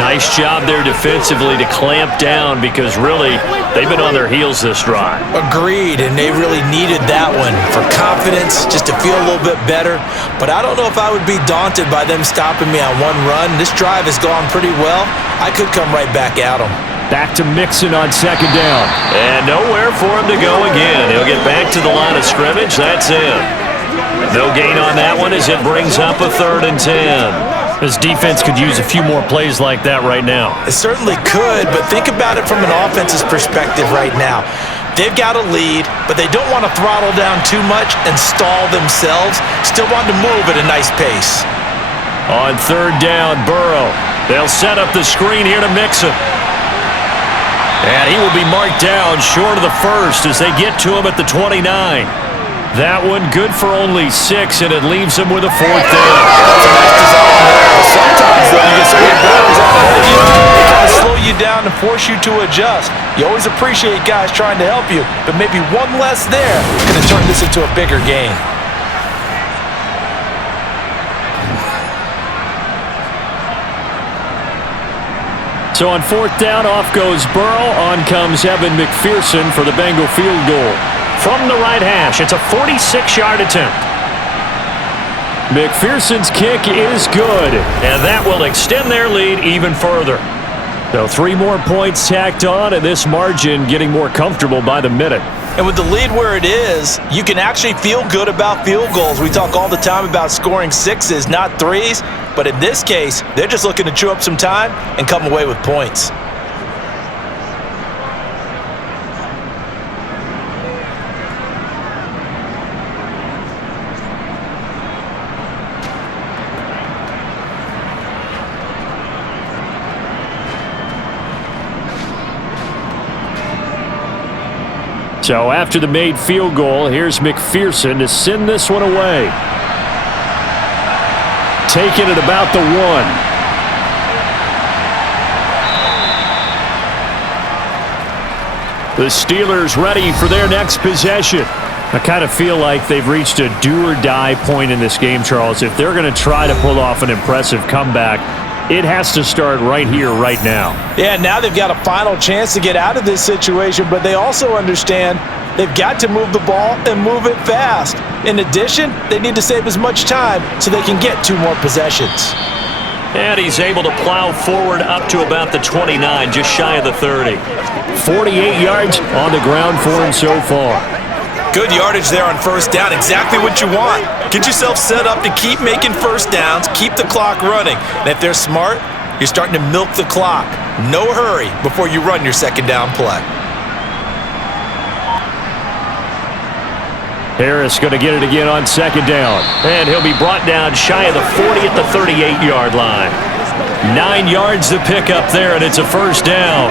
Nice job there defensively to clamp down because really they've been on their heels this drive. Agreed, and they really needed that one for confidence, just to feel a little bit better. But I don't know if I would be daunted by them stopping me on one run. This drive has gone pretty well. I could come right back at them. Back to Mixon on 2nd down. And nowhere for him to go again. He'll get back to the line of scrimmage. That's it. No gain on that one as it brings up a 3rd and 10. This defense could use a few more plays like that right now. It certainly could, but think about it from an offense's perspective right now. They've got a lead, but they don't want to throttle down too much and stall themselves. Still want to move at a nice pace. On third down, Burrow. They'll set up the screen here to Mixon. And he will be marked down short of the first as they get to him at the 29. That one good for only 6, and it leaves him with a 4th down. That's a nice design there. Sometimes, though, you get some big guys out ahead of you. They kind of slow you down and force you to adjust. You always appreciate guys trying to help you, but maybe one less there could have turned this into a bigger game. So on 4th down, off goes Burrow. On comes Evan McPherson for the Bengal field goal. From the right hash, it's a 46-yard attempt. McPherson's kick is good, and that will extend their lead even further. So 3 more points tacked on, and this margin getting more comfortable by the minute. And with the lead where it is, you can actually feel good about field goals. We talk all the time about scoring 6s, not 3s. But in this case, they're just looking to chew up some time and come away with points. So after the made field goal, here's McPherson to send this one away. Taking it about the 1. The Steelers ready for their next possession. I kind of feel like they've reached a do-or-die point in this game, Charles. If they're going to try to pull off an impressive comeback, it has to start right here, right now. Yeah, now they've got a final chance to get out of this situation, but they also understand they've got to move the ball and move it fast. In addition, they need to save as much time so they can get 2 more possessions. And he's able to plow forward up to about the 29, just shy of the 30. 48 yards on the ground for him so far. Good yardage there on 1st down, exactly what you want. Get yourself set up to keep making 1st downs, keep the clock running. And if they're smart, you're starting to milk the clock. No hurry before you run your 2nd down play. Harris going to get it again on 2nd down. And he'll be brought down shy of the 40 at the 38-yard line. 9 yards to pick up there, and it's a 1st down.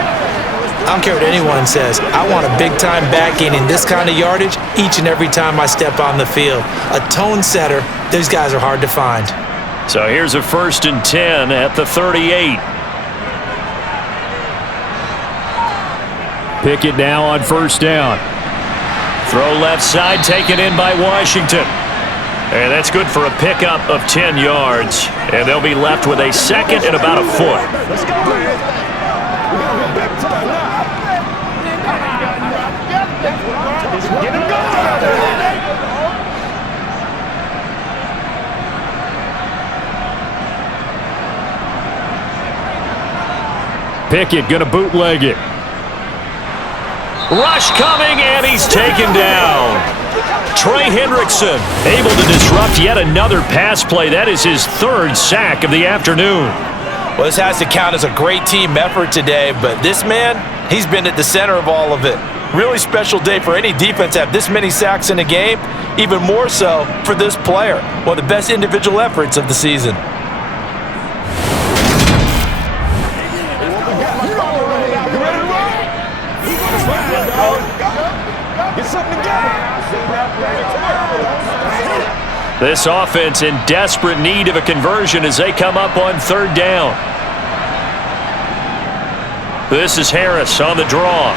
I don't care what anyone says. I want a big-time back gaining this kind of yardage each and every time I step on the field. A tone setter, those guys are hard to find. So here's a 1st and 10 at the 38. Pickett now on 1st down. Throw left side, taken in by Washington. And that's good for a pickup of 10 yards. And they'll be left with a 2nd and about a foot. Let's go, man. We got to be big time now. Get him going. Pickett going to bootleg it. Rush coming, and he's taken down. Trey Hendrickson able to disrupt yet another pass play. That is his 3rd sack of the afternoon. Well, this has to count as a great team effort today, but this man, he's been at the center of all of it. Really special day for any defense to have this many sacks in a game, even more so for this player. One of the best individual efforts of the season. This offense in desperate need of a conversion as they come up on 3rd down. This is Harris on the draw.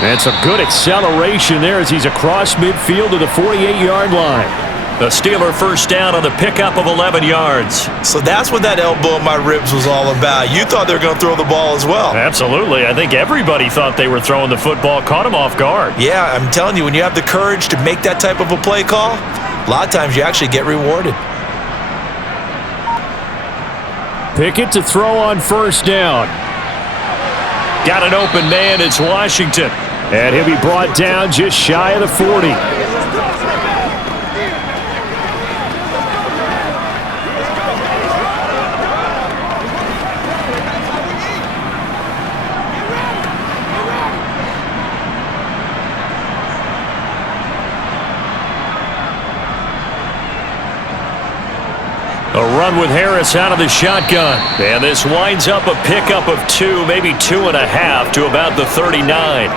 And some good acceleration there as he's across midfield to the 48-yard line. The Steeler 1st down on the pickup of 11 yards. So that's what that elbow in my ribs was all about. You thought they were going to throw the ball as well. Absolutely. I think everybody thought they were throwing the football, caught him off guard. Yeah, I'm telling you, when you have the courage to make that type of a play call, a lot of times you actually get rewarded. Pickett to throw on 1st down. Got an open man, it's Washington. And he'll be brought down just shy of the 40. A run with Harris out of the shotgun. And this winds up a pickup of 2, maybe 2.5 to about the 39.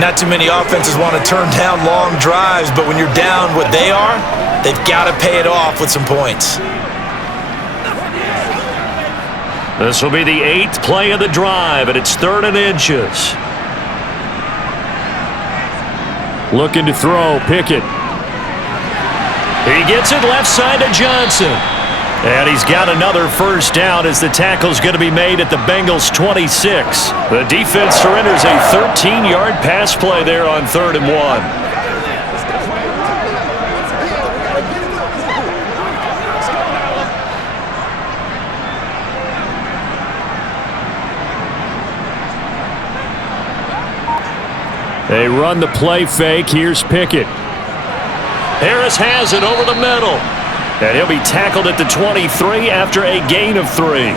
Not too many offenses want to turn down long drives, but when you're down what they are, they've got to pay it off with some points. This will be the 8th play of the drive, and it's 3rd and inches. Looking to throw, Pickett. He gets it left side to Johnson. And he's got another first down as the tackle's going to be made at the Bengals' 26. The defense surrenders a 13-yard pass play there on 3rd and 1. They run the play fake. Here's Pickett. Harris has it over the middle. And he'll be tackled at the 23 after a gain of 3.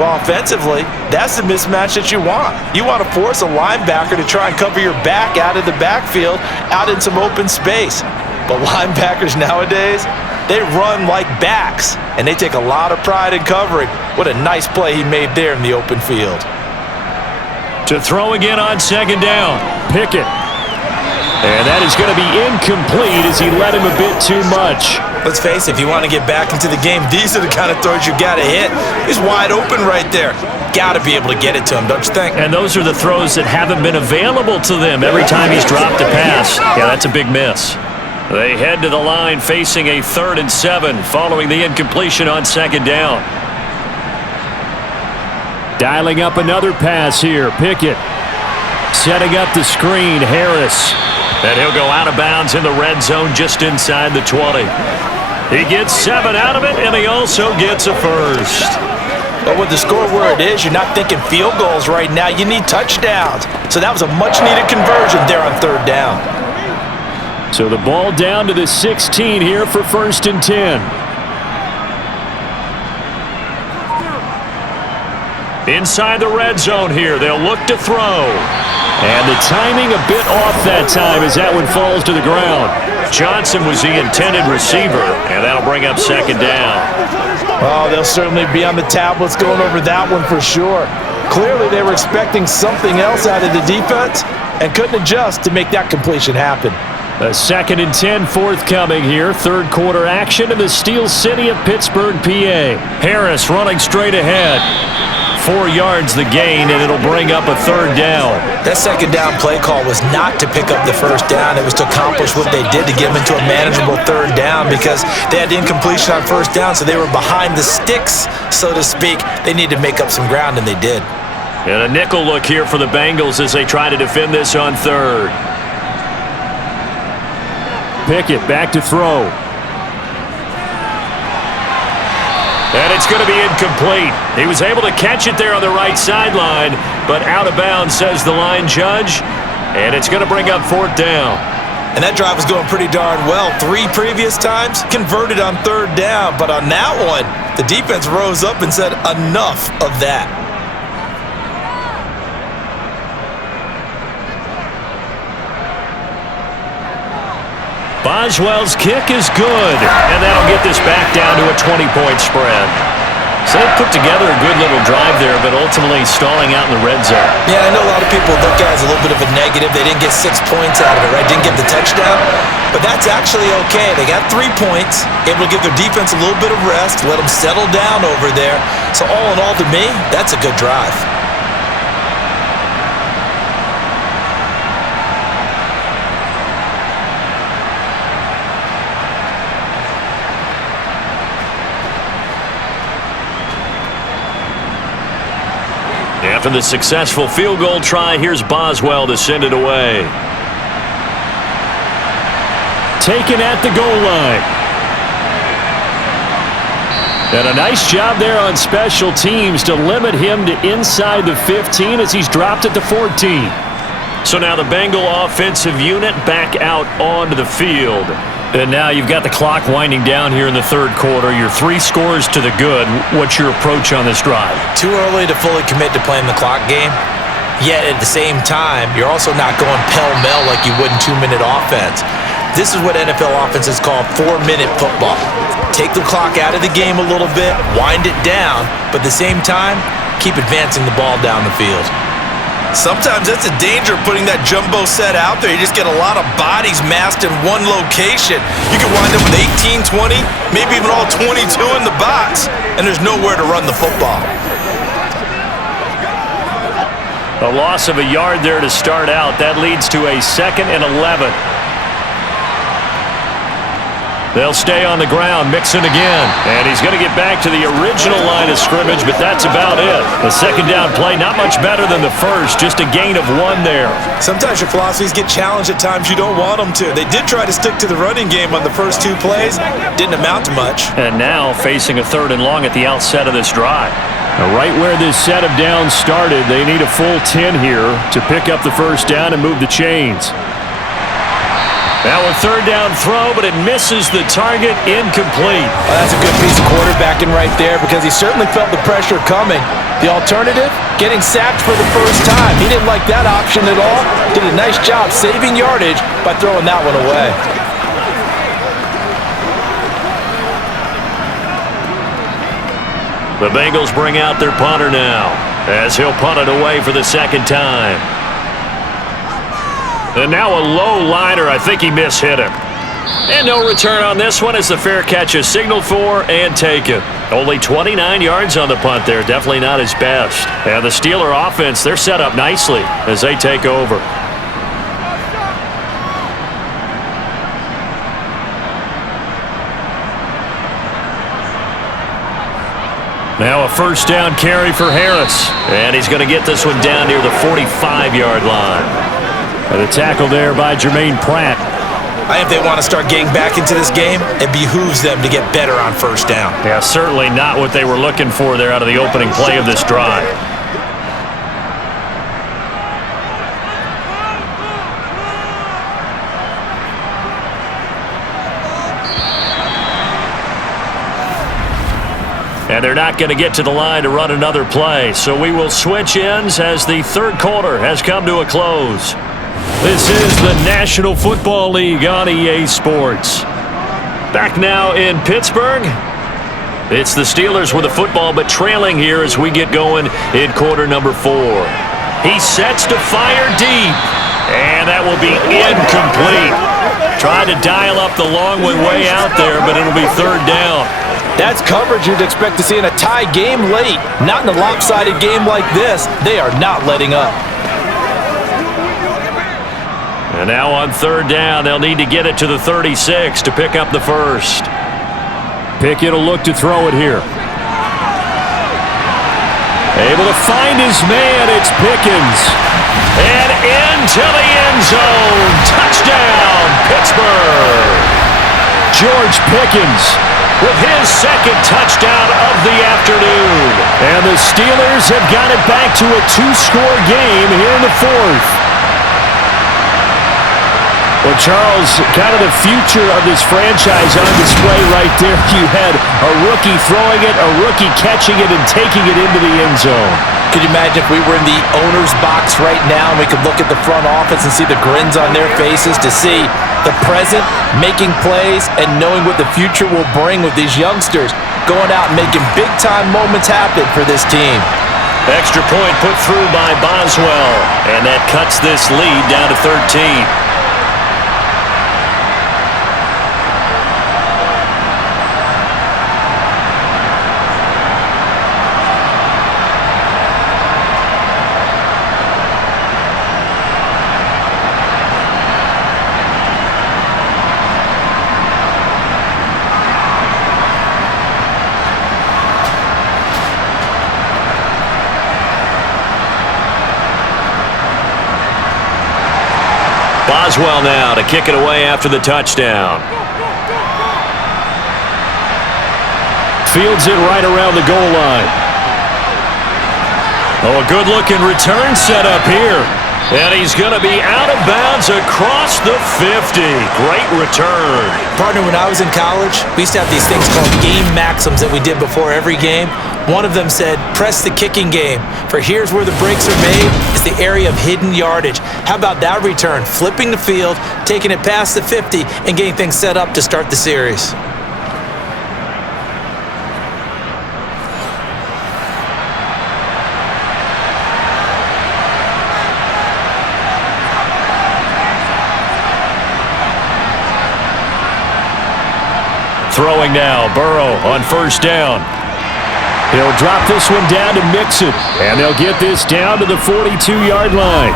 Well, offensively, that's the mismatch that you want. You want to force a linebacker to try and cover your back out of the backfield, out in some open space. But linebackers nowadays, they run like backs, and they take a lot of pride in covering. What a nice play he made there in the open field. To throw again on 2nd down, Pickett. And that is going to be incomplete as he led him a bit too much. Let's face it, if you want to get back into the game, these are the kind of throws you got to hit. He's wide open right there. Got to be able to get it to him, don't you think? And those are the throws that haven't been available to them every time he's dropped a pass. Yeah, that's a big miss. They head to the line facing a 3rd and 7 following the incompletion on 2nd down. Dialing up another pass here, Pickett. Setting up the screen, Harris. And he'll go out of bounds in the red zone just inside the 20. He gets 7 out of it, and he also gets a first. But with the score where it is, you're not thinking field goals right now. You need touchdowns. So that was a much-needed conversion there on 3rd down. So the ball down to the 16 here for 1st and 10. Inside the red zone here, they'll look to throw. And the timing a bit off that time as that one falls to the ground. Johnson was the intended receiver, and that'll bring up 2nd down. Oh, they'll certainly be on the tablets going over that one for sure. Clearly, they were expecting something else out of the defense and couldn't adjust to make that completion happen. A 2nd and 10 forthcoming here. 3rd quarter action in the Steel City of Pittsburgh, PA. Harris running straight ahead. 4 yards the gain, and it'll bring up a 3rd down. That 2nd down play call was not to pick up the 1st down. It was to accomplish what they did to get them into a manageable 3rd down because they had incompletion on 1st down, so they were behind the sticks, so to speak. They needed to make up some ground, and they did. And a nickel look here for the Bengals as they try to defend this on 3rd. Pickett back to throw. And it's going to be incomplete. He was able to catch it there on the right sideline, but out of bounds, says the line judge. And it's going to bring up 4th down. And that drive was going pretty darn well. 3 previous times, converted on 3rd down. But on that one, the defense rose up and said, enough of that. Boswell's kick is good, and that'll get this back down to a 20-point spread. So they put together a good little drive there, but ultimately stalling out in the red zone. Yeah, I know a lot of people look at it as a little bit of a negative. They didn't get 6 points out of it, right? Didn't get the touchdown. But that's actually okay. They got 3 points, able to give their defense a little bit of rest, let them settle down over there. So all in all, to me, that's a good drive. After the successful field goal try, here's Boswell to send it away. Taken at the goal line. And a nice job there on special teams to limit him to inside the 15 as he's dropped at the 14. So now the Bengal offensive unit back out onto the field. And now you've got the clock winding down here in the 3rd quarter. Your 3 scores to the good. What's your approach on this drive? Too early to fully commit to playing the clock game. Yet at the same time, you're also not going pell-mell like you would in 2-minute offense. This is what NFL offenses call 4-minute football. take the clock out of the game a little bit, wind it down, but at the same time, keep advancing the ball down the field. Sometimes that's a danger putting that jumbo set out there. You just get a lot of bodies massed in one location. You can wind up with 18, 20, maybe even all 22 in the box, and there's nowhere to run the football. A loss of a yard there to start out. That leads to a 2nd and 11. They'll stay on the ground, Mixon again. And he's going to get back to the original line of scrimmage, but that's about it. The second down play, not much better than the first, just a gain of 1 there. Sometimes your philosophies get challenged at times you don't want them to. They did try to stick to the running game on the first 2 plays. Didn't amount to much. And now facing a 3rd and long at the outset of this drive. Now, right where this set of downs started, they need a full 10 here to pick up the first down and move the chains. Now a 3rd down throw, but it misses the target, incomplete. Well, that's a good piece of quarterbacking right there because he certainly felt the pressure coming. The alternative, getting sacked for the first time. He didn't like that option at all. Did a nice job saving yardage by throwing that one away. The Bengals bring out their punter now as he'll punt it away for the 2nd time. And now a low liner. I think he mishit him. And no return on this one as the fair catch is signaled for and taken. Only 29 yards on the punt there. Definitely not his best. And the Steeler offense, they're set up nicely as they take over. Now a 1st down carry for Harris. And he's going to get this one down near the 45-yard line. And a tackle there by Jermaine Pratt. I think if they want to start getting back into this game, it behooves them to get better on 1st down. Yeah, certainly not what they were looking for there out of the opening play of this drive. And they're not going to get to the line to run another play. So we will switch ends as the 3rd quarter has come to a close. This is the National Football League on EA Sports. Back now in Pittsburgh. It's the Steelers with the football, but trailing here as we get going in quarter number 4. He sets to fire deep, and that will be incomplete. Tried to dial up the long one way out there, but it'll be 3rd down. That's coverage you'd expect to see in a tie game late. Not in a lopsided game like this. They are not letting up. And now on 3rd down, they'll need to get it to the 36 to pick up the first. Pickett will look to throw it here. Able to find his man, it's Pickens. And into the end zone. Touchdown, Pittsburgh. George Pickens with his 2nd touchdown of the afternoon. And the Steelers have got it back to a 2-score game here in the 4th. Well, Charles, kind of the future of this franchise on display right there. You had a rookie throwing it, a rookie catching it, and taking it into the end zone. Could you imagine if we were in the owner's box right now and we could look at the front office and see the grins on their faces to see the present making plays and knowing what the future will bring with these youngsters going out and making big-time moments happen for this team. Extra point put through by Boswell, and that cuts this lead down to 13. Boswell now to kick it away after the touchdown. Fields it right around the goal line. Oh, a good-looking return set up here. And he's going to be out of bounds across the 50. Great return. Partner, when I was in college, we used to have these things called game maxims that we did before every game. One of them said, press the kicking game, for here's where the breaks are made. It's the area of hidden yardage. How about that return? Flipping the field, taking it past the 50, and getting things set up to start the series. throwing now. Burrow on first down. He'll drop this one down to Mixon, and they'll get this down to the 42-yard line.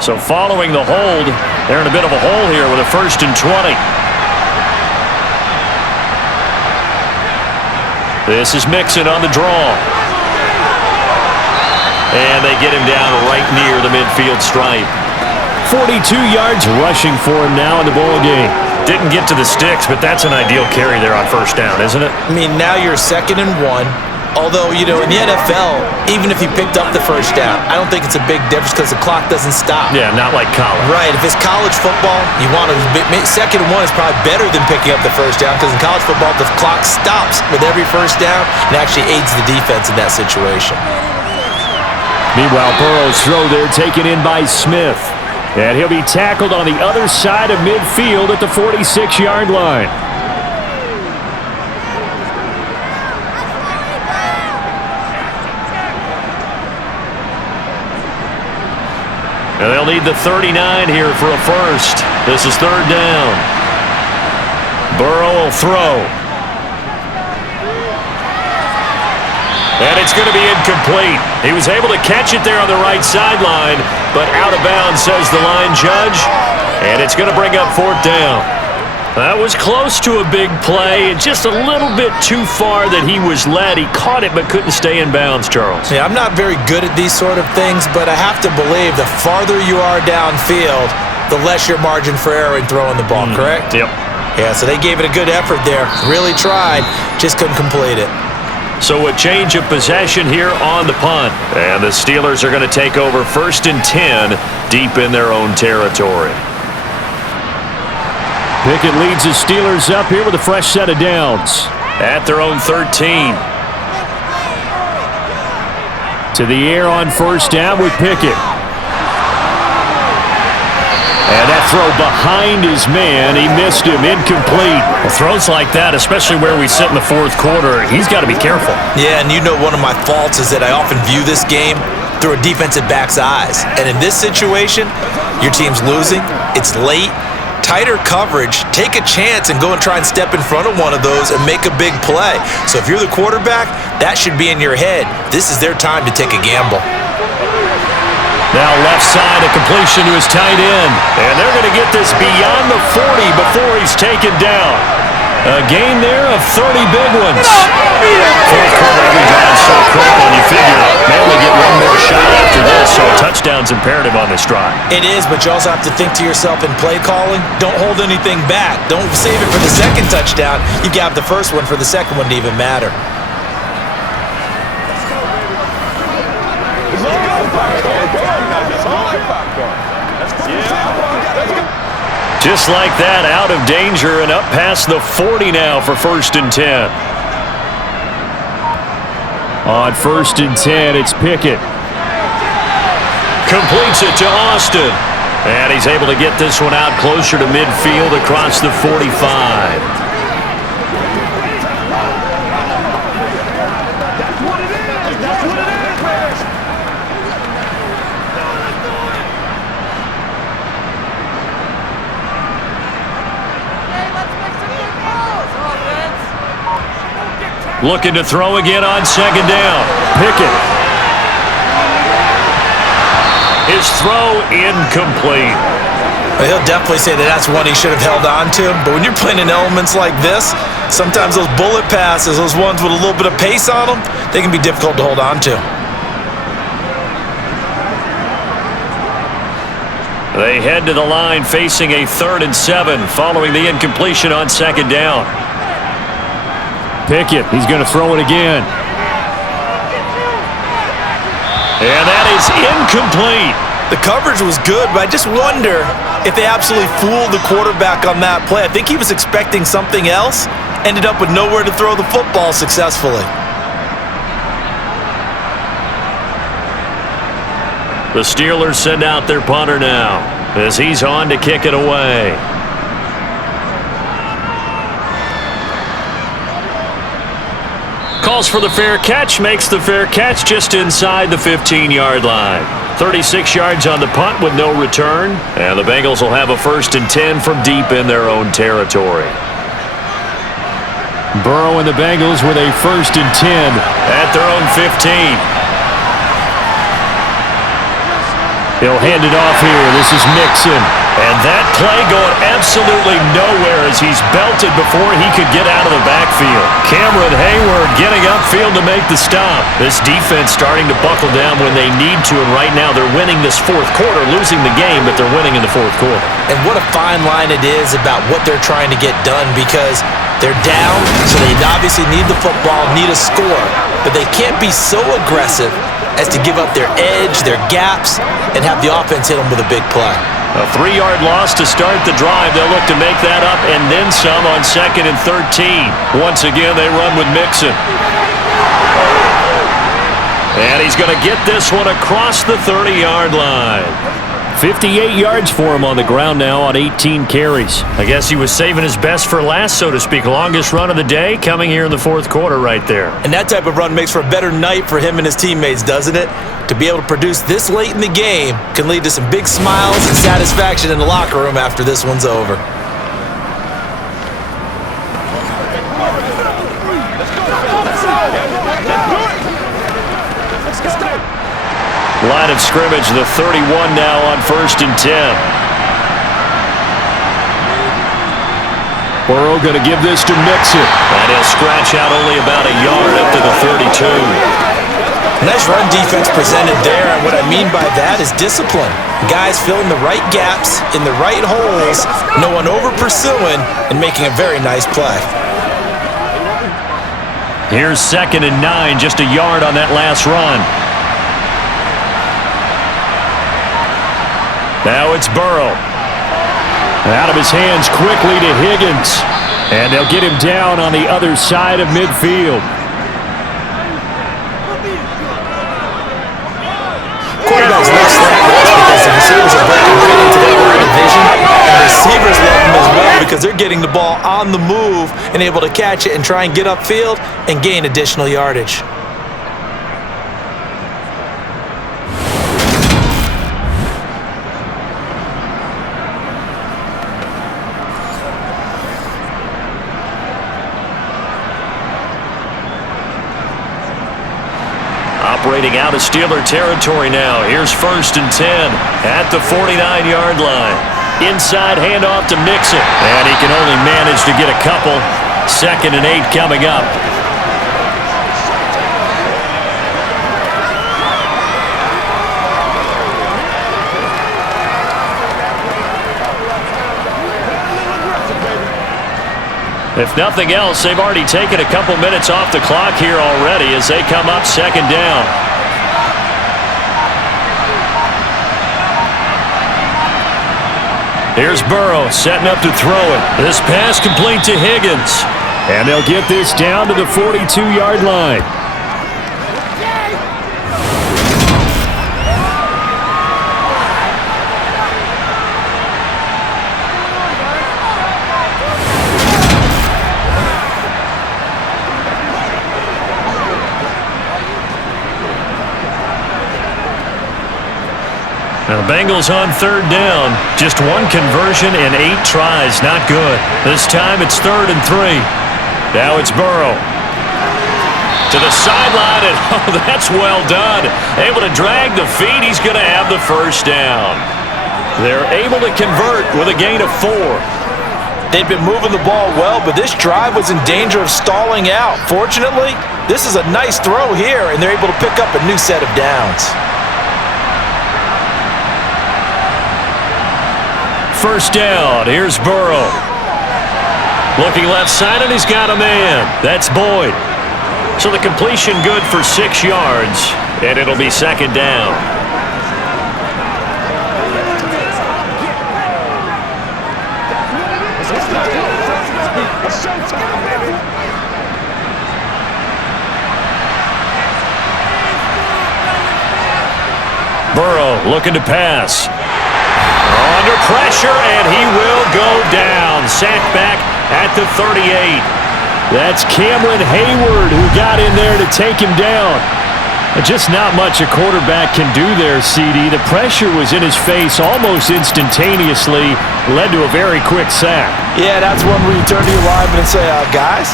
So following the hold, they're in a bit of a hole here with a 1st and 20. This is Mixon on the draw. And they get him down right near the midfield stripe. 42 yards rushing for him now in the ball game. Didn't get to the sticks, but that's an ideal carry there on first down, isn't it? I mean, now you're 2nd and 1. Although, in the NFL, even if you picked up the first down, I don't think it's a big difference because the clock doesn't stop. Yeah, not like college. Right. If it's college football, you want to 2nd and 1 is probably better than picking up the first down because in college football, the clock stops with every first down and actually aids the defense in that situation. Meanwhile, Burrow's throw there taken in by Smith. And he'll be tackled on the other side of midfield at the 46-yard line. And they'll need the 39 here for a first. This is 3rd down. Burrow will throw. And it's going to be incomplete. He was able to catch it there on the right sideline, but out of bounds, says the line judge. And it's going to bring up 4th down. That was close to a big play, just a little bit too far that he was led. He caught it but couldn't stay in bounds, Charles. Yeah, I'm not very good at these sort of things, but I have to believe the farther you are downfield, the less your margin for error in throwing the ball, correct? Yep. Yeah, so they gave it a good effort there. Really tried, just couldn't complete it. So a change of possession here on the punt. And the Steelers are going to take over 1st and 10 deep in their own territory. Pickett leads the Steelers up here with a fresh set of downs. At their own 13. To the air on first down with Pickett. And that throw behind his man, he missed him, incomplete. Well, throws like that, especially where we sit in the 4th quarter, he's got to be careful. Yeah, and one of my faults is that I often view this game through a defensive back's eyes. And in this situation, your team's losing, it's late, tighter coverage, take a chance and go and try and step in front of one of those and make a big play. So if you're the quarterback, that should be in your head. This is their time to take a gamble. Now left side, a completion to his tight end. And they're going to get this beyond the 40 before he's taken down. A gain there of 30 big ones. 4th quarter, every drive so critical, and you figure they only get one more shot after this, so a touchdown's imperative on this drive. It is, but you also have to think to yourself in play calling, don't hold anything back. Don't save it for the 2nd touchdown. You got the first one for the 2nd one to even matter. Just like that, out of danger and up past the 40 now for 1st and 10. On 1st and 10, it's Pickett. Completes it to Austin. And he's able to get this one out closer to midfield across the 45. Looking to throw again on 2nd down. Pickett. His throw incomplete. Well, he'll definitely say that that's one he should have held on to. But when you're playing in elements like this, sometimes those bullet passes, those ones with a little bit of pace on them, they can be difficult to hold on to. They head to the line facing a 3rd and 7 following the incompletion on 2nd down. Pickett, he's going to throw it again. And that is incomplete. The coverage was good, but I just wonder if they absolutely fooled the quarterback on that play. I think he was expecting something else, ended up with nowhere to throw the football successfully. The Steelers send out their punter now as he's on to kick it away. Calls for the fair catch, makes the fair catch just inside the 15-yard line. 36 yards on the punt with no return. And the Bengals will have a 1st and 10 from deep in their own territory. Burrow and the Bengals with a 1st and 10 at their own 15. He'll hand it off here. This is Mixon. And that play going absolutely nowhere as he's belted before he could get out of the backfield. Cameron Hayward getting upfield to make the stop. This defense starting to buckle down when they need to, and right now they're winning this 4th quarter, losing the game, but they're winning in the 4th quarter. And what a fine line it is about what they're trying to get done, because they're down, so they obviously need the football, need a score, but they can't be so aggressive as to give up their edge, their gaps, and have the offense hit them with a big play. A 3-yard loss to start the drive. They'll look to make that up and then some on 2nd and 13. Once again, they run with Mixon. And he's going to get this one across the 30-yard line. 58 yards for him on the ground now on 18 carries. I guess he was saving his best for last, so to speak. Longest run of the day coming here in the 4th quarter right there. And that type of run makes for a better night for him and his teammates, doesn't it? To be able to produce this late in the game can lead to some big smiles and satisfaction in the locker room after this one's over. Line of scrimmage, the 31 now on 1st and 10. Burrow going to give this to Mixon. And he'll scratch out only about a yard up to the 32. Nice run defense presented there, and what I mean by that is discipline. Guys filling the right gaps in the right holes, no one over-pursuing, and making a very nice play. Here's 2nd and 9, just a yard on that last run. Now it's Burrow. Out of his hands quickly to Higgins. And they'll get him down on the other side of midfield. Quarterbacks love slant routes because the receivers are breaking right into that line of vision. And receivers love them as well because they're getting the ball on the move and able to catch it and try and get upfield and gain additional yardage. Operating out of Steeler territory now. Here's 1st and 10 at the 49-yard line. Inside handoff to Mixon. And he can only manage to get a couple. 2nd and 8 coming up. If nothing else, they've already taken a couple minutes off the clock here already as they come up 2nd down. Here's Burrow setting up to throw it. This pass complete to Higgins. And they'll get this down to the 42-yard line. Now the Bengals on 3rd down. Just one conversion and 8 tries. Not good. This time it's 3rd and 3. Now it's Burrow. To the sideline, and oh, that's well done. Able to drag the feet. He's going to have the 1st down. They're able to convert with a gain of 4. They've been moving the ball well, but this drive was in danger of stalling out. Fortunately, this is a nice throw here, and they're able to pick up a new set of downs. 1st down. Here's Burrow. Looking left side, and he's got a man. That's Boyd. So the completion good for 6 yards, and it'll be 2nd down. Burrow looking to pass. Under pressure, and he will go down. Sacked back at the 38. That's Cameron Hayward who got in there to take him down. Just not much a quarterback can do there, CD. The pressure was in his face almost instantaneously, led to a very quick sack. Yeah, that's one where you turn to your lineman and say, guys,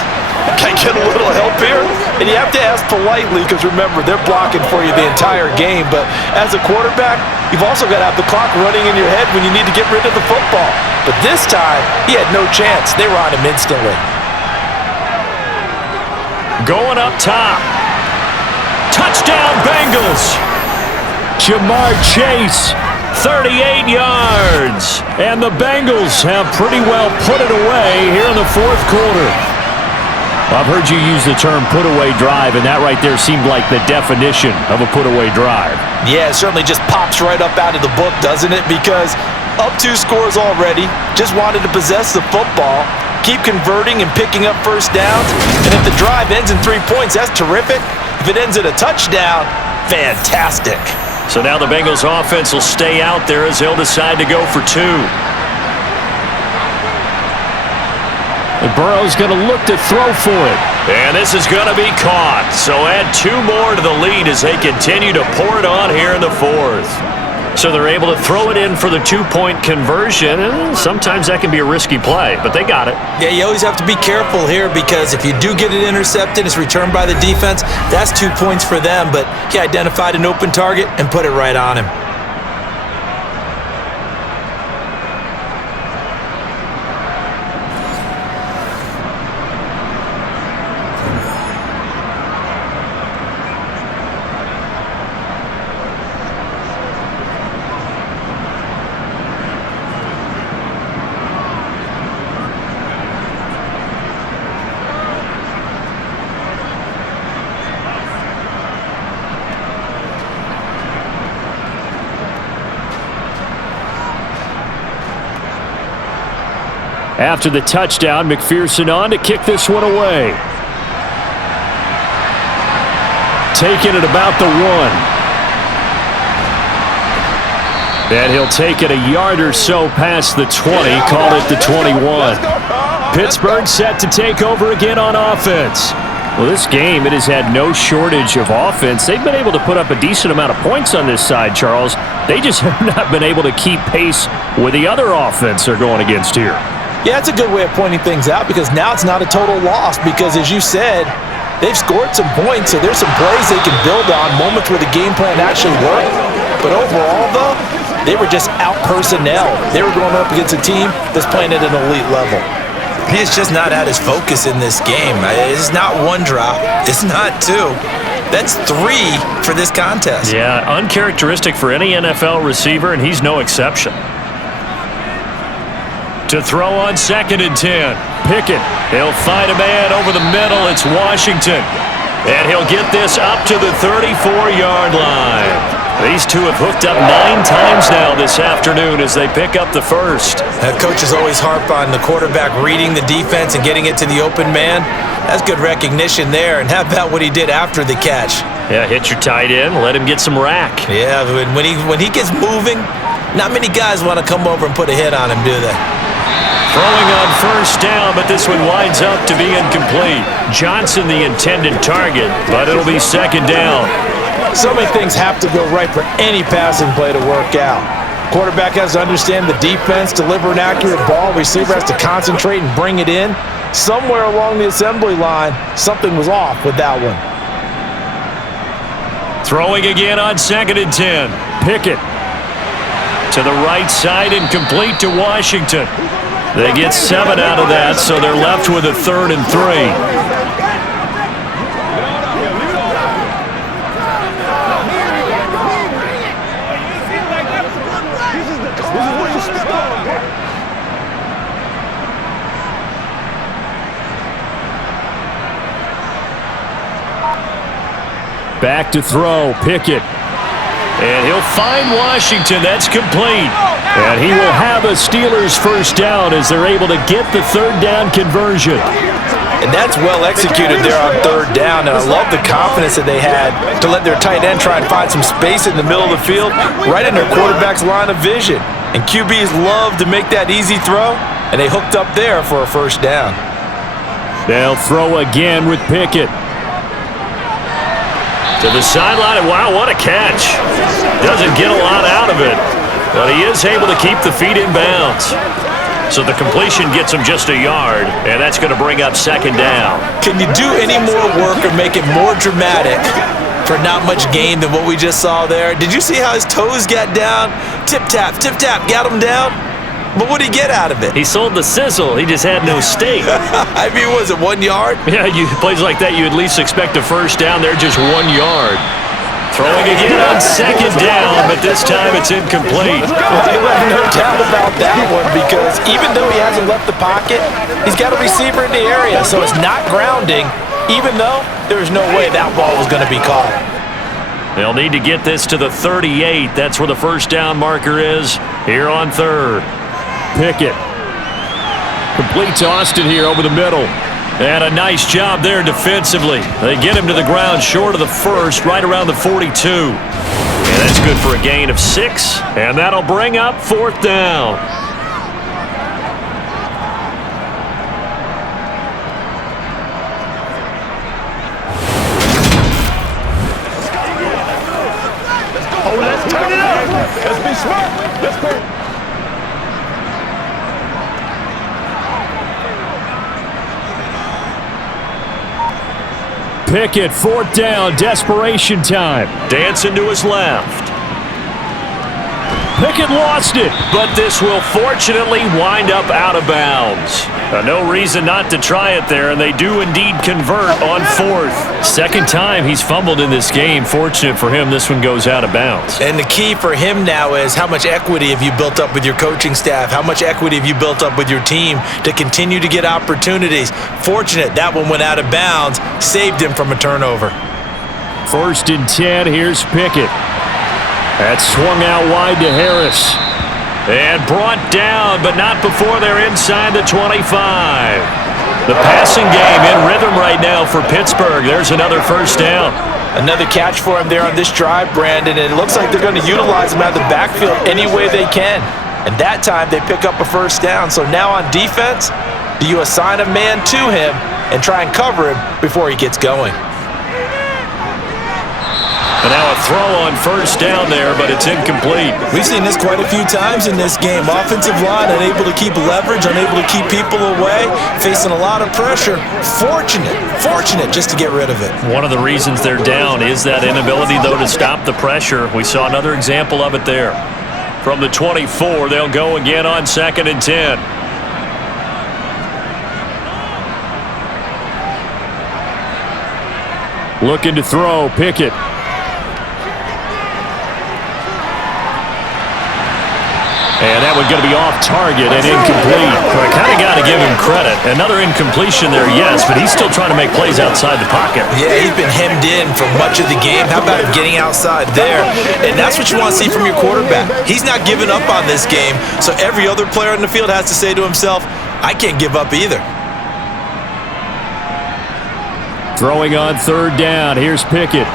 can I get a little help here? And you have to ask politely because, remember, they're blocking for you the entire game. But as a quarterback, you've also got to have the clock running in your head when you need to get rid of the football. But this time, he had no chance. They were on him instantly. Going up top. Touchdown, Bengals! Jamar Chase, 38 yards. And the Bengals have pretty well put it away here in the fourth quarter. I've heard you use the term put-away drive, and that right there seemed like the definition of a put-away drive. Yeah, it certainly just pops right up out of the book, doesn't it? Because up 2 scores already, just wanted to possess the football, keep converting and picking up first downs. And if the drive ends in 3 points, that's terrific. If it ends in a touchdown, fantastic. So now the Bengals offense will stay out there as they'll decide to go for 2. And Burrow's going to look to throw for it. And this is going to be caught. So add 2 more to the lead as they continue to pour it on here in the fourth. So they're able to throw it in for the 2-point conversion, and sometimes that can be a risky play, but they got it. Yeah, you always have to be careful here because if you do get it intercepted, it's returned by the defense, that's 2 points for them, but he identified an open target and put it right on him. After the touchdown, McPherson on to kick this one away. Taking it about the 1. And he'll take it a yard or so past the 20, call it the 21. Pittsburgh set to take over again on offense. Well, this game, it has had no shortage of offense. They've been able to put up a decent amount of points on this side, Charles. They just have not been able to keep pace with the other offense they're going against here. Yeah, it's a good way of pointing things out because now it's not a total loss because, as you said, they've scored some points, so there's some plays they can build on, moments where the game plan actually worked. But overall, though, they were just out-personnel. They were going up against a team that's playing at an elite level. He's just not at his focus in this game. It's not 1 drop. It's not 2. That's 3 for this contest. Yeah, uncharacteristic for any NFL receiver, and he's no exception. To throw on 2nd and 10. Pickett. He'll find a man over the middle. It's Washington. And he'll get this up to the 34-yard line. These two have hooked up 9 times now this afternoon as they pick up the first. Coaches always harp on the quarterback reading the defense and getting it to the open man. That's good recognition there. And how about what he did after the catch? Yeah, hit your tight end. Let him get some rack. Yeah, when he gets moving, not many guys want to come over and put a hit on him, do they? Throwing on first down, but this one winds up to be incomplete. Johnson the intended target, but it'll be 2nd down. So many things have to go right for any passing play to work out. Quarterback has to understand the defense, deliver an accurate ball. Receiver has to concentrate and bring it in. Somewhere along the assembly line, something was off with that one. Throwing again on 2nd and 10. Pickett to the right side and complete to Washington. They get 7 out of that, so they're left with a 3rd and 3. Back to throw, Pickett. And he'll find Washington. That's complete. And he will have a Steelers first down as they're able to get the 3rd down conversion. And that's well executed there on 3rd down. And I love the confidence that they had to let their tight end try and find some space in the middle of the field, right in their quarterback's line of vision. And QBs love to make that easy throw, and they hooked up there for a first down. They'll throw again with Pickett. To the sideline, and wow, what a catch. Doesn't get a lot out of it, but he is able to keep the feet in bounds. So the completion gets him just a yard, and that's going to bring up second down. Can you do any more work or make it more dramatic for not much gain than what we just saw there? Did you see how his toes got down? Tip-tap, got him down. But what did he get out of it? He sold the sizzle. He just had no steak. I mean, was it 1 yard? Yeah, plays like that, you at least expect a first down. They're just 1 yard. Throwing again on second down, but this time it's incomplete. You have no doubt about that one, because even though he hasn't left the pocket, he's got a receiver in the area, so it's not grounding, even though there's no way that ball was going to be caught. They'll need to get this to the 38. That's where the first down marker is here on third. Pickett. Complete to Austin here over the middle. And a nice job there defensively. They get him to the ground short of the first, right around the 42. And that's good for a gain of 6. And that'll bring up fourth down. Oh, let's turn it up. Let's be smart. Let's go. Pickett, fourth down, desperation time. Dancing to his left. Pickett lost it, but this will fortunately wind up out of bounds. No reason not to try it there, and they do indeed convert on fourth. Second time he's fumbled in this game. Fortunate for him, this one goes out of bounds. And the key for him now is how much equity have you built up with your coaching staff? How much equity have you built up with your team to continue to get opportunities? Fortunate that one went out of bounds, saved him from a turnover. 1st and 10, here's Pickett. That swung out wide to Harris. And brought down, but not before they're inside the 25. The passing game in rhythm right now for Pittsburgh. There's another first down. Another catch for him there on this drive, Brandon, and it looks like they're going to utilize him out of the backfield any way they can. And that time they pick up a first down. So now on defense, do you assign a man to him and try and cover him before he gets going? And now a throw on first down there, but it's incomplete. We've seen this quite a few times in this game. Offensive line unable to keep leverage, unable to keep people away, facing a lot of pressure. Fortunate just to get rid of it. One of the reasons they're down is that inability, though, to stop the pressure. We saw another example of it there. From the 24, they'll go again on 2nd and 10. Looking to throw, Pickett. And that one going to be off target and incomplete. But I kind of got to give him credit. Another incompletion there, yes, but he's still trying to make plays outside the pocket. Yeah, he's been hemmed in for much of the game. How about him getting outside there? And that's what you want to see from your quarterback. He's not giving up on this game, so every other player in the field has to say to himself, I can't give up either. Throwing on 3rd down. Here's Pickett.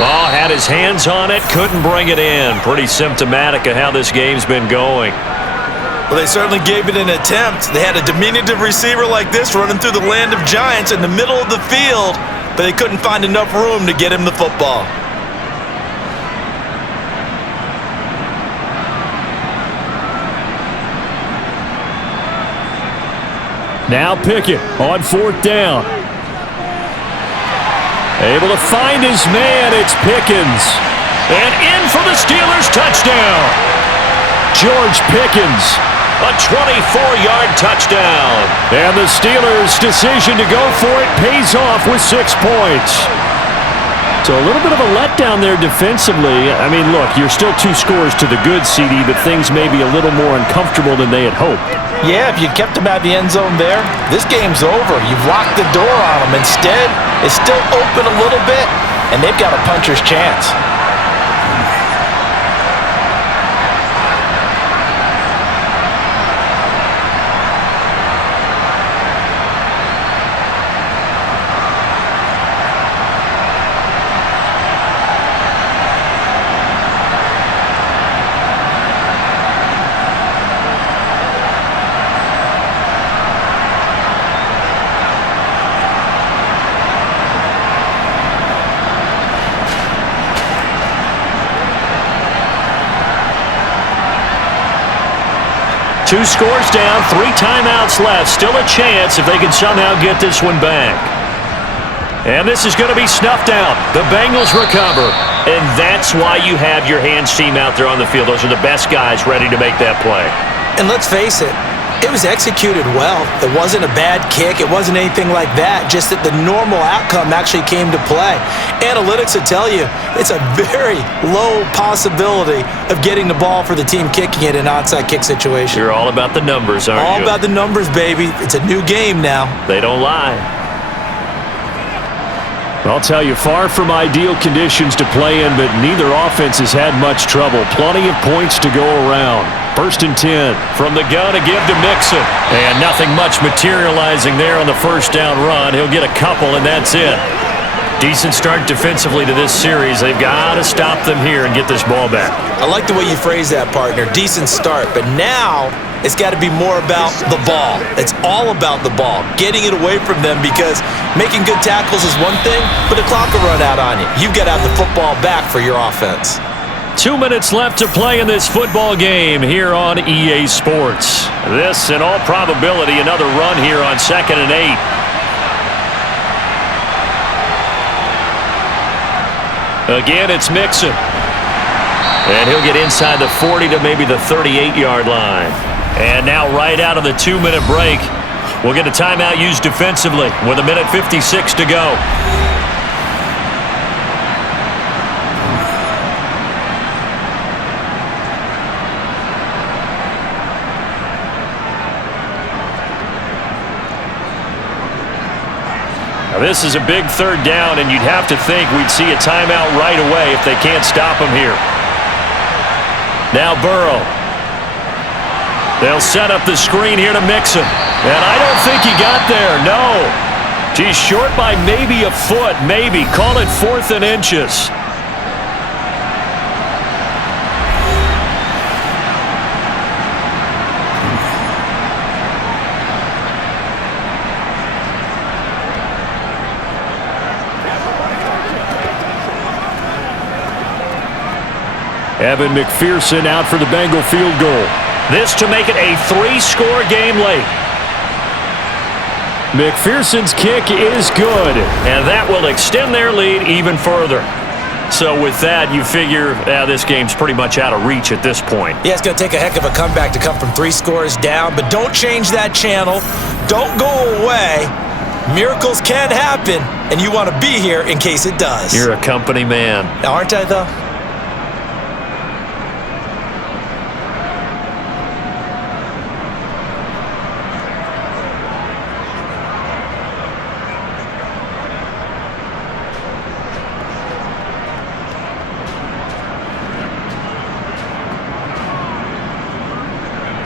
Oh, had his hands on it, couldn't bring it in. Pretty symptomatic of how this game's been going. Well, they certainly gave it an attempt. They had a diminutive receiver like this running through the land of giants in the middle of the field, but they couldn't find enough room to get him the football. Now Pickett on 4th down. Able to find his man, it's Pickens. And in for the Steelers touchdown. George Pickens, a 24-yard touchdown. And the Steelers' decision to go for it pays off with 6 points. So a little bit of a letdown there defensively. I mean, look, you're still 2 scores to the good, CD, but things may be a little more uncomfortable than they had hoped. Yeah, if you kept him out of the end zone there, this game's over. You've locked the door on him. Instead, it's still open a little bit, and they've got a puncher's chance. 2 scores down, 3 timeouts left. Still a chance if they can somehow get this one back. And this is going to be snuffed out. The Bengals recover. And that's why you have your hands team out there on the field. Those are the best guys ready to make that play. And let's face it, it was executed well. It wasn't a bad kick. It wasn't anything like that. Just that the normal outcome actually came to play. Analytics will tell you it's a very low possibility of getting the ball for the team kicking it in an onside kick situation. You're all about the numbers, aren't you? All about the numbers, baby. It's a new game now. They don't lie. I'll tell you, far from ideal conditions to play in, but neither offense has had much trouble. Plenty of points to go around. 1st and 10 from the gun to give to Mixon. And nothing much materializing there on the first down run. He'll get a couple, and that's it. Decent start defensively to this series. They've got to stop them here and get this ball back. I like the way you phrase that, partner. Decent start, but now it's got to be more about the ball. It's all about the ball, getting it away from them, because making good tackles is one thing, but the clock will run out on you. You've got to have the football back for your offense. 2 minutes left to play in this football game here on EA Sports. This, in all probability, another run here on 2nd and 8. Again, it's Mixon. And he'll get inside the 40 to maybe the 38-yard line. And now right out of the 2-minute break, we'll get a timeout used defensively with 1:56 to go. Now this is a big 3rd down, and you'd have to think we'd see a timeout right away if they can't stop him here. Now Burrow. They'll set up the screen here to Mixon. And I don't think he got there, no. He's short by maybe a foot, maybe. Call it 4th and inches. Evan McPherson out for the Bengal field goal. This to make it a 3-score game late. McPherson's kick is good, and that will extend their lead even further. So with that, you figure this game's pretty much out of reach at this point. Yeah, it's going to take a heck of a comeback to come from 3 scores down, but don't change that channel. Don't go away. Miracles can happen, and you want to be here in case it does. You're a company man. Aren't I, though?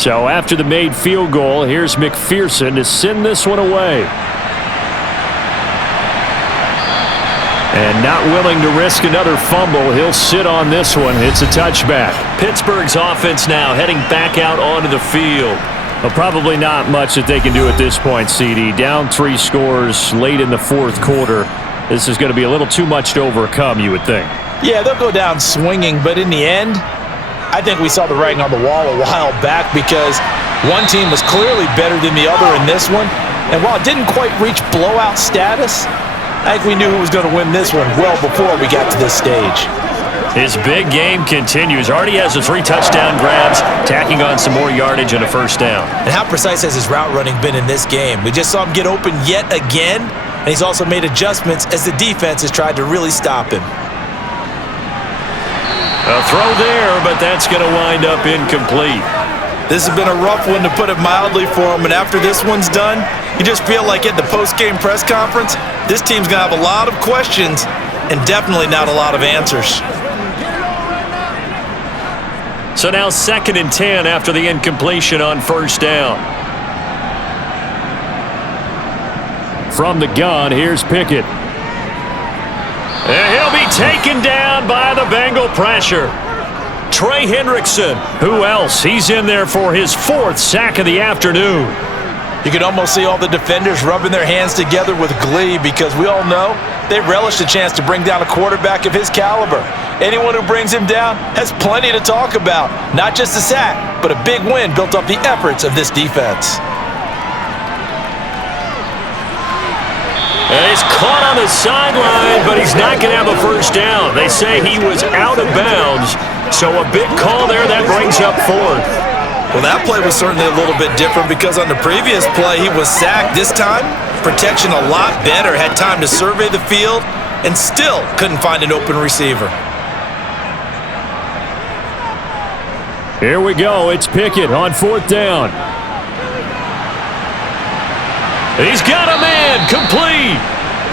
So after the made field goal, here's McPherson to send this one away. And not willing to risk another fumble, he'll sit on this one. It's a touchback. Pittsburgh's offense now heading back out onto the field. Well, probably not much that they can do at this point, CD. Down 3 scores late in the 4th quarter. This is going to be a little too much to overcome, you would think. Yeah, they'll go down swinging, but in the end, I think we saw the writing on the wall a while back, because one team was clearly better than the other in this one. And while it didn't quite reach blowout status, I think we knew who was going to win this one well before we got to this stage. His big game continues. Already has the 3 touchdown grabs, tacking on some more yardage and a 1st down. And how precise has his route running been in this game? We just saw him get open yet again, and he's also made adjustments as the defense has tried to really stop him. A throw there, but that's going to wind up incomplete. This has been a rough one, to put it mildly, for him. And after this one's done, you just feel like at the post-game press conference, this team's going to have a lot of questions and definitely not a lot of answers. So now 2nd and 10 after the incompletion on 1st down. From the gun, here's Pickett. And he'll be taken down by the Bengal pressure. Trey Hendrickson, who else? He's in there for his 4th sack of the afternoon. You can almost see all the defenders rubbing their hands together with glee, because we all know they relish the chance to bring down a quarterback of his caliber. Anyone who brings him down has plenty to talk about. Not just a sack, but a big win built off the efforts of this defense. And he's caught on the sideline, but he's not going to have a first down. They say he was out of bounds, so a big call there that brings up fourth. Well, that play was certainly a little bit different because on the previous play, he was sacked. This time, protection a lot better. Had time to survey the field and still couldn't find an open receiver. Here we go. It's Pickett on fourth down. He's got a man complete.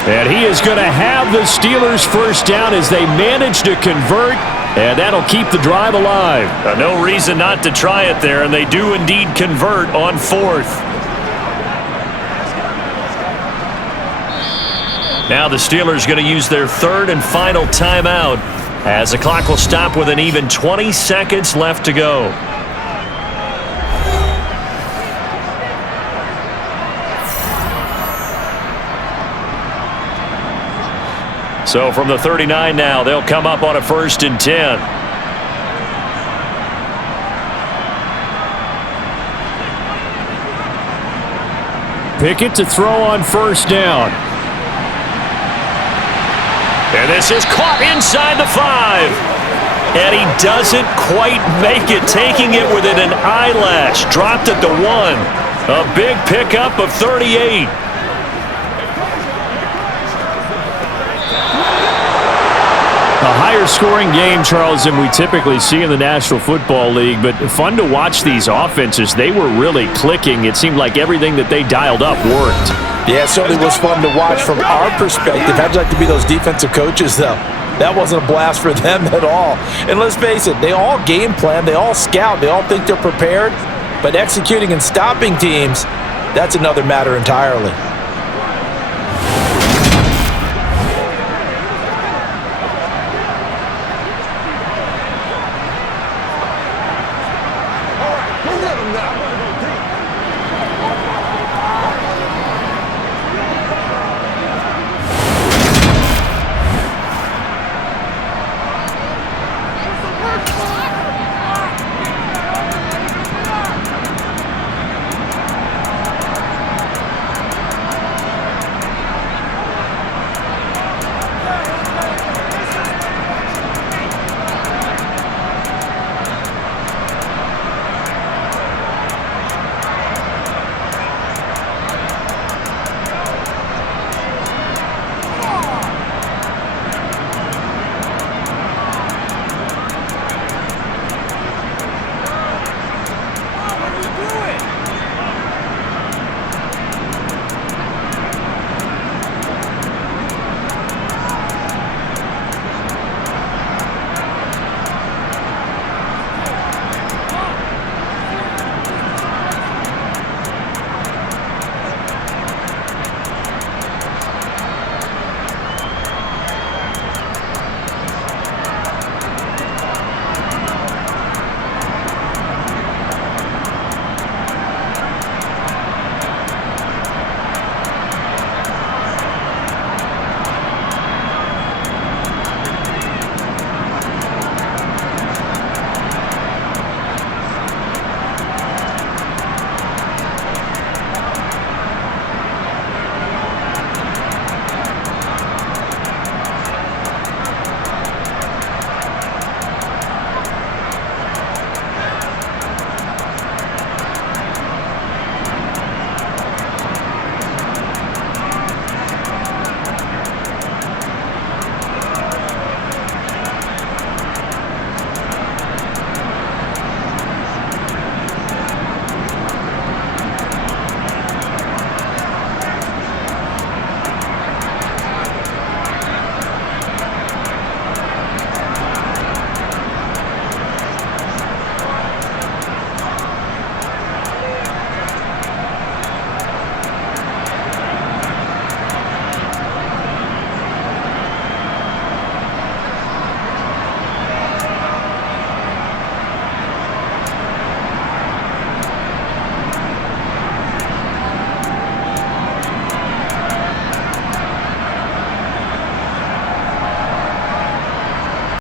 And he is going to have the Steelers first down as they manage to convert. And that'll keep the drive alive. No reason not to try it there, and they do indeed convert on fourth. Now the Steelers going to use their third and final timeout as the clock will stop with an even 20 seconds left to go. So from the 39 now, they'll come up on a 1st and 10. Pickett to throw on first down. And this is caught inside the 5. And he doesn't quite make it, taking it within an eyelash. Dropped at the 1. A big pickup of 38. A higher scoring game, Charles, than we typically see in the National Football League, but fun to watch these offenses. They were really clicking. It seemed like everything that they dialed up worked. Yeah, it certainly was fun to watch from our perspective. How'd you like to be those defensive coaches, though? That wasn't a blast for them at all. And let's face it, they all game plan, they all scout, they all think they're prepared, but executing and stopping teams, that's another matter entirely.